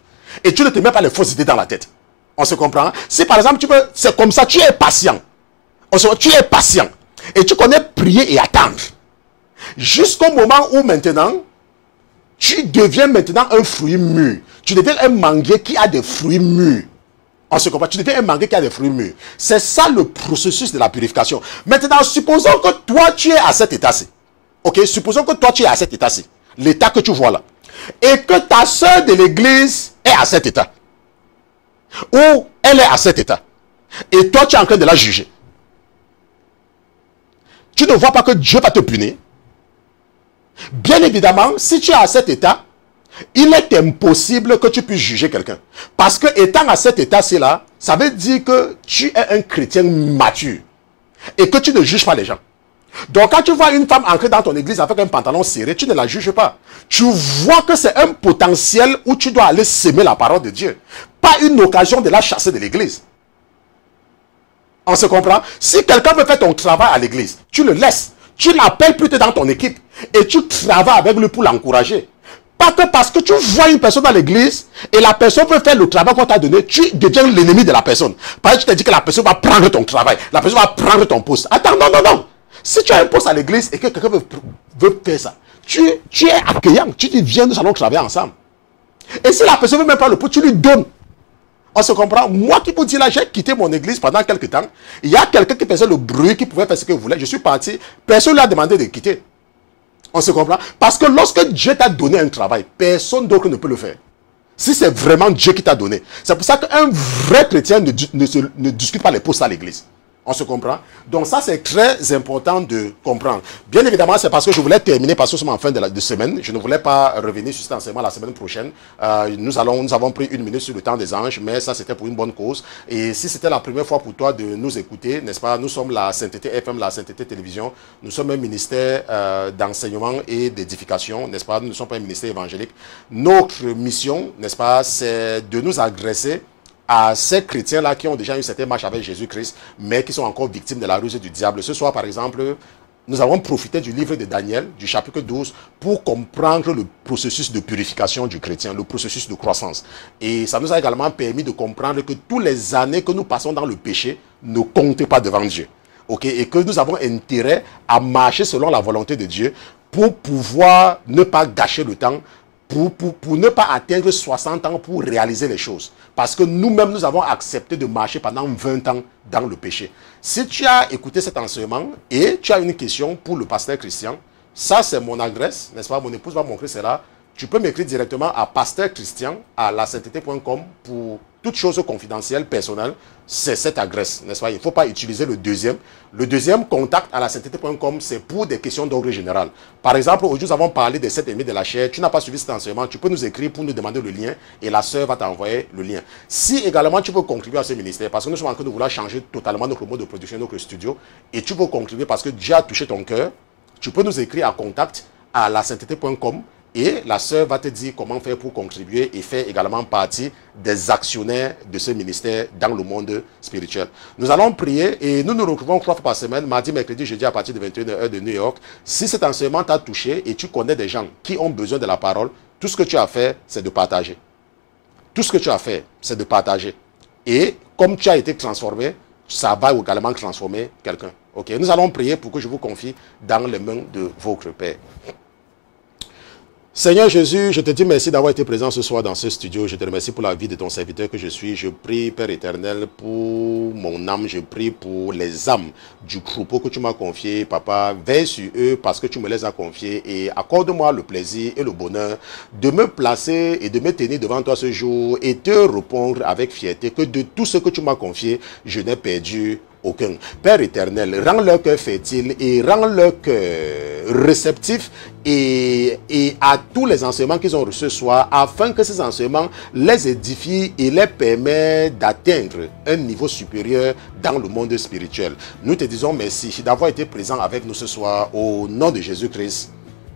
Et tu ne te mets pas les fausses idées dans la tête. On se comprend? Si par exemple, c'est comme ça, tu es patient. Tu es patient. Et tu connais prier et attendre. Jusqu'au moment où maintenant, tu deviens maintenant un fruit mûr. Tu deviens un manguier qui a des fruits mûrs. On se comprend? Tu deviens un manguier qui a des fruits mûrs. C'est ça le processus de la purification. Maintenant, supposons que toi, tu es à cet état-ci. Ok? Supposons que toi, tu es à cet état-ci. L'état que tu vois là. Et que ta soeur de l'église est à cet état. Ou elle est à cet état. Et toi, tu es en train de la juger. Tu ne vois pas que Dieu va te punir. Bien évidemment, si tu es à cet état, il est impossible que tu puisses juger quelqu'un. Parce que étant à cet état-ci là, ça veut dire que tu es un chrétien mature. Et que tu ne juges pas les gens. Donc quand tu vois une femme entrer dans ton église avec un pantalon serré, tu ne la juges pas. Tu vois que c'est un potentiel où tu dois aller s'aimer la parole de Dieu. Pas une occasion de la chasser de l'église. On se comprend? Si quelqu'un veut faire ton travail à l'église, tu le laisses. Tu l'appelles plutôt dans ton équipe. Et tu travailles avec lui pour l'encourager. Pas que parce que tu vois une personne dans l'église et la personne veut faire le travail qu'on t'a donné, tu deviens l'ennemi de la personne. Parce que tu t'es dit que la personne va prendre ton travail. La personne va prendre ton poste. Attends, non, non, non. Si tu as un poste à l'église et que quelqu'un veut faire ça, tu es accueillant. Tu dis, viens, nous allons travailler ensemble. Et si la personne ne veut même pas le poste, tu lui donnes. On se comprend? Moi qui vous dis là, j'ai quitté mon église pendant quelques temps. Il y a quelqu'un qui faisait le bruit, qui pouvait faire ce qu'il voulait. Je suis parti. Personne ne lui a demandé de quitter. On se comprend? Parce que lorsque Dieu t'a donné un travail, personne d'autre ne peut le faire. Si c'est vraiment Dieu qui t'a donné. C'est pour ça qu'un vrai chrétien ne discute pas les postes à l'église. On se comprend? Donc ça, c'est très important de comprendre. Bien évidemment, c'est parce que je voulais terminer, parce que nous sommes en fin de semaine. Je ne voulais pas revenir sur cet enseignement la semaine prochaine. Nous avons pris 1 minute sur le temps des anges, mais ça, c'était pour une bonne cause. Et si c'était la première fois pour toi de nous écouter, n'est-ce pas? Nous sommes la Sainteté FM, la Sainteté Télévision. Nous sommes un ministère d'enseignement et d'édification, n'est-ce pas? Nous ne sommes pas un ministère évangélique. Notre mission, n'est-ce pas, c'est de nous adresser à ces chrétiens-là qui ont déjà une certaine marche avec Jésus-Christ, mais qui sont encore victimes de la ruse du diable. Ce soir, par exemple, nous avons profité du livre de Daniel, du chapitre 12, pour comprendre le processus de purification du chrétien, le processus de croissance. Et ça nous a également permis de comprendre que toutes les années que nous passons dans le péché ne comptent pas devant Dieu. Okay? Et que nous avons intérêt à marcher selon la volonté de Dieu pour pouvoir ne pas gâcher le temps, pour ne pas atteindre 60 ans pour réaliser les choses. Parce que nous-mêmes, nous avons accepté de marcher pendant 20 ans dans le péché. Si tu as écouté cet enseignement et tu as une question pour le pasteur Christian, ça c'est mon adresse, n'est-ce pas? Mon épouse va montrer cela. Tu peux m'écrire directement à pasteurchristian@lasainteté.com pour toutes choses confidentielles, personnelles. C'est cette adresse, n'est-ce pas? Il ne faut pas utiliser le deuxième. Le deuxième, contact à lasainteté.com, c'est pour des questions d'ordre général. Par exemple, aujourd'hui, nous avons parlé des 7 ennemis de la chair. Tu n'as pas suivi cet enseignement, tu peux nous écrire pour nous demander le lien et la sœur va t'envoyer le lien. Si également tu veux contribuer à ce ministère, parce que nous sommes en train de vouloir changer totalement notre mode de production, notre studio, et tu veux contribuer parce que Dieu a touché ton cœur, tu peux nous écrire à contact à lasainteté.com. Et la sœur va te dire comment faire pour contribuer et faire également partie des actionnaires de ce ministère dans le monde spirituel. Nous allons prier et nous nous retrouvons 3 fois par semaine, mardi, mercredi, jeudi à partir de 21h de New York. Si cet enseignement t'a touché et tu connais des gens qui ont besoin de la parole, tout ce que tu as fait, c'est de partager. Tout ce que tu as fait, c'est de partager. Et comme tu as été transformé, ça va également transformer quelqu'un. Okay? Nous allons prier pour que je vous confie dans les mains de votre Père. Seigneur Jésus, je te dis merci d'avoir été présent ce soir dans ce studio. Je te remercie pour la vie de ton serviteur que je suis. Je prie, Père éternel, pour mon âme. Je prie pour les âmes du troupeau que tu m'as confié. Papa, veille sur eux parce que tu me les as confiés. Et accorde-moi le plaisir et le bonheur de me placer et de me tenir devant toi ce jour et te répondre avec fierté que de tout ce que tu m'as confié, je n'ai perdu aucun. Père éternel, rends leur cœur fertile et rends leur cœur réceptif et à tous les enseignements qu'ils ont reçus ce soir, afin que ces enseignements les édifient et les permettent d'atteindre un niveau supérieur dans le monde spirituel. Nous te disons merci d'avoir été présent avec nous ce soir. Au nom de Jésus-Christ,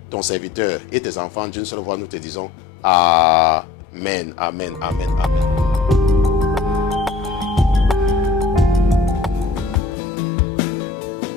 ton serviteur et tes enfants d'une seule voix, nous te disons Amen, Amen, Amen, Amen.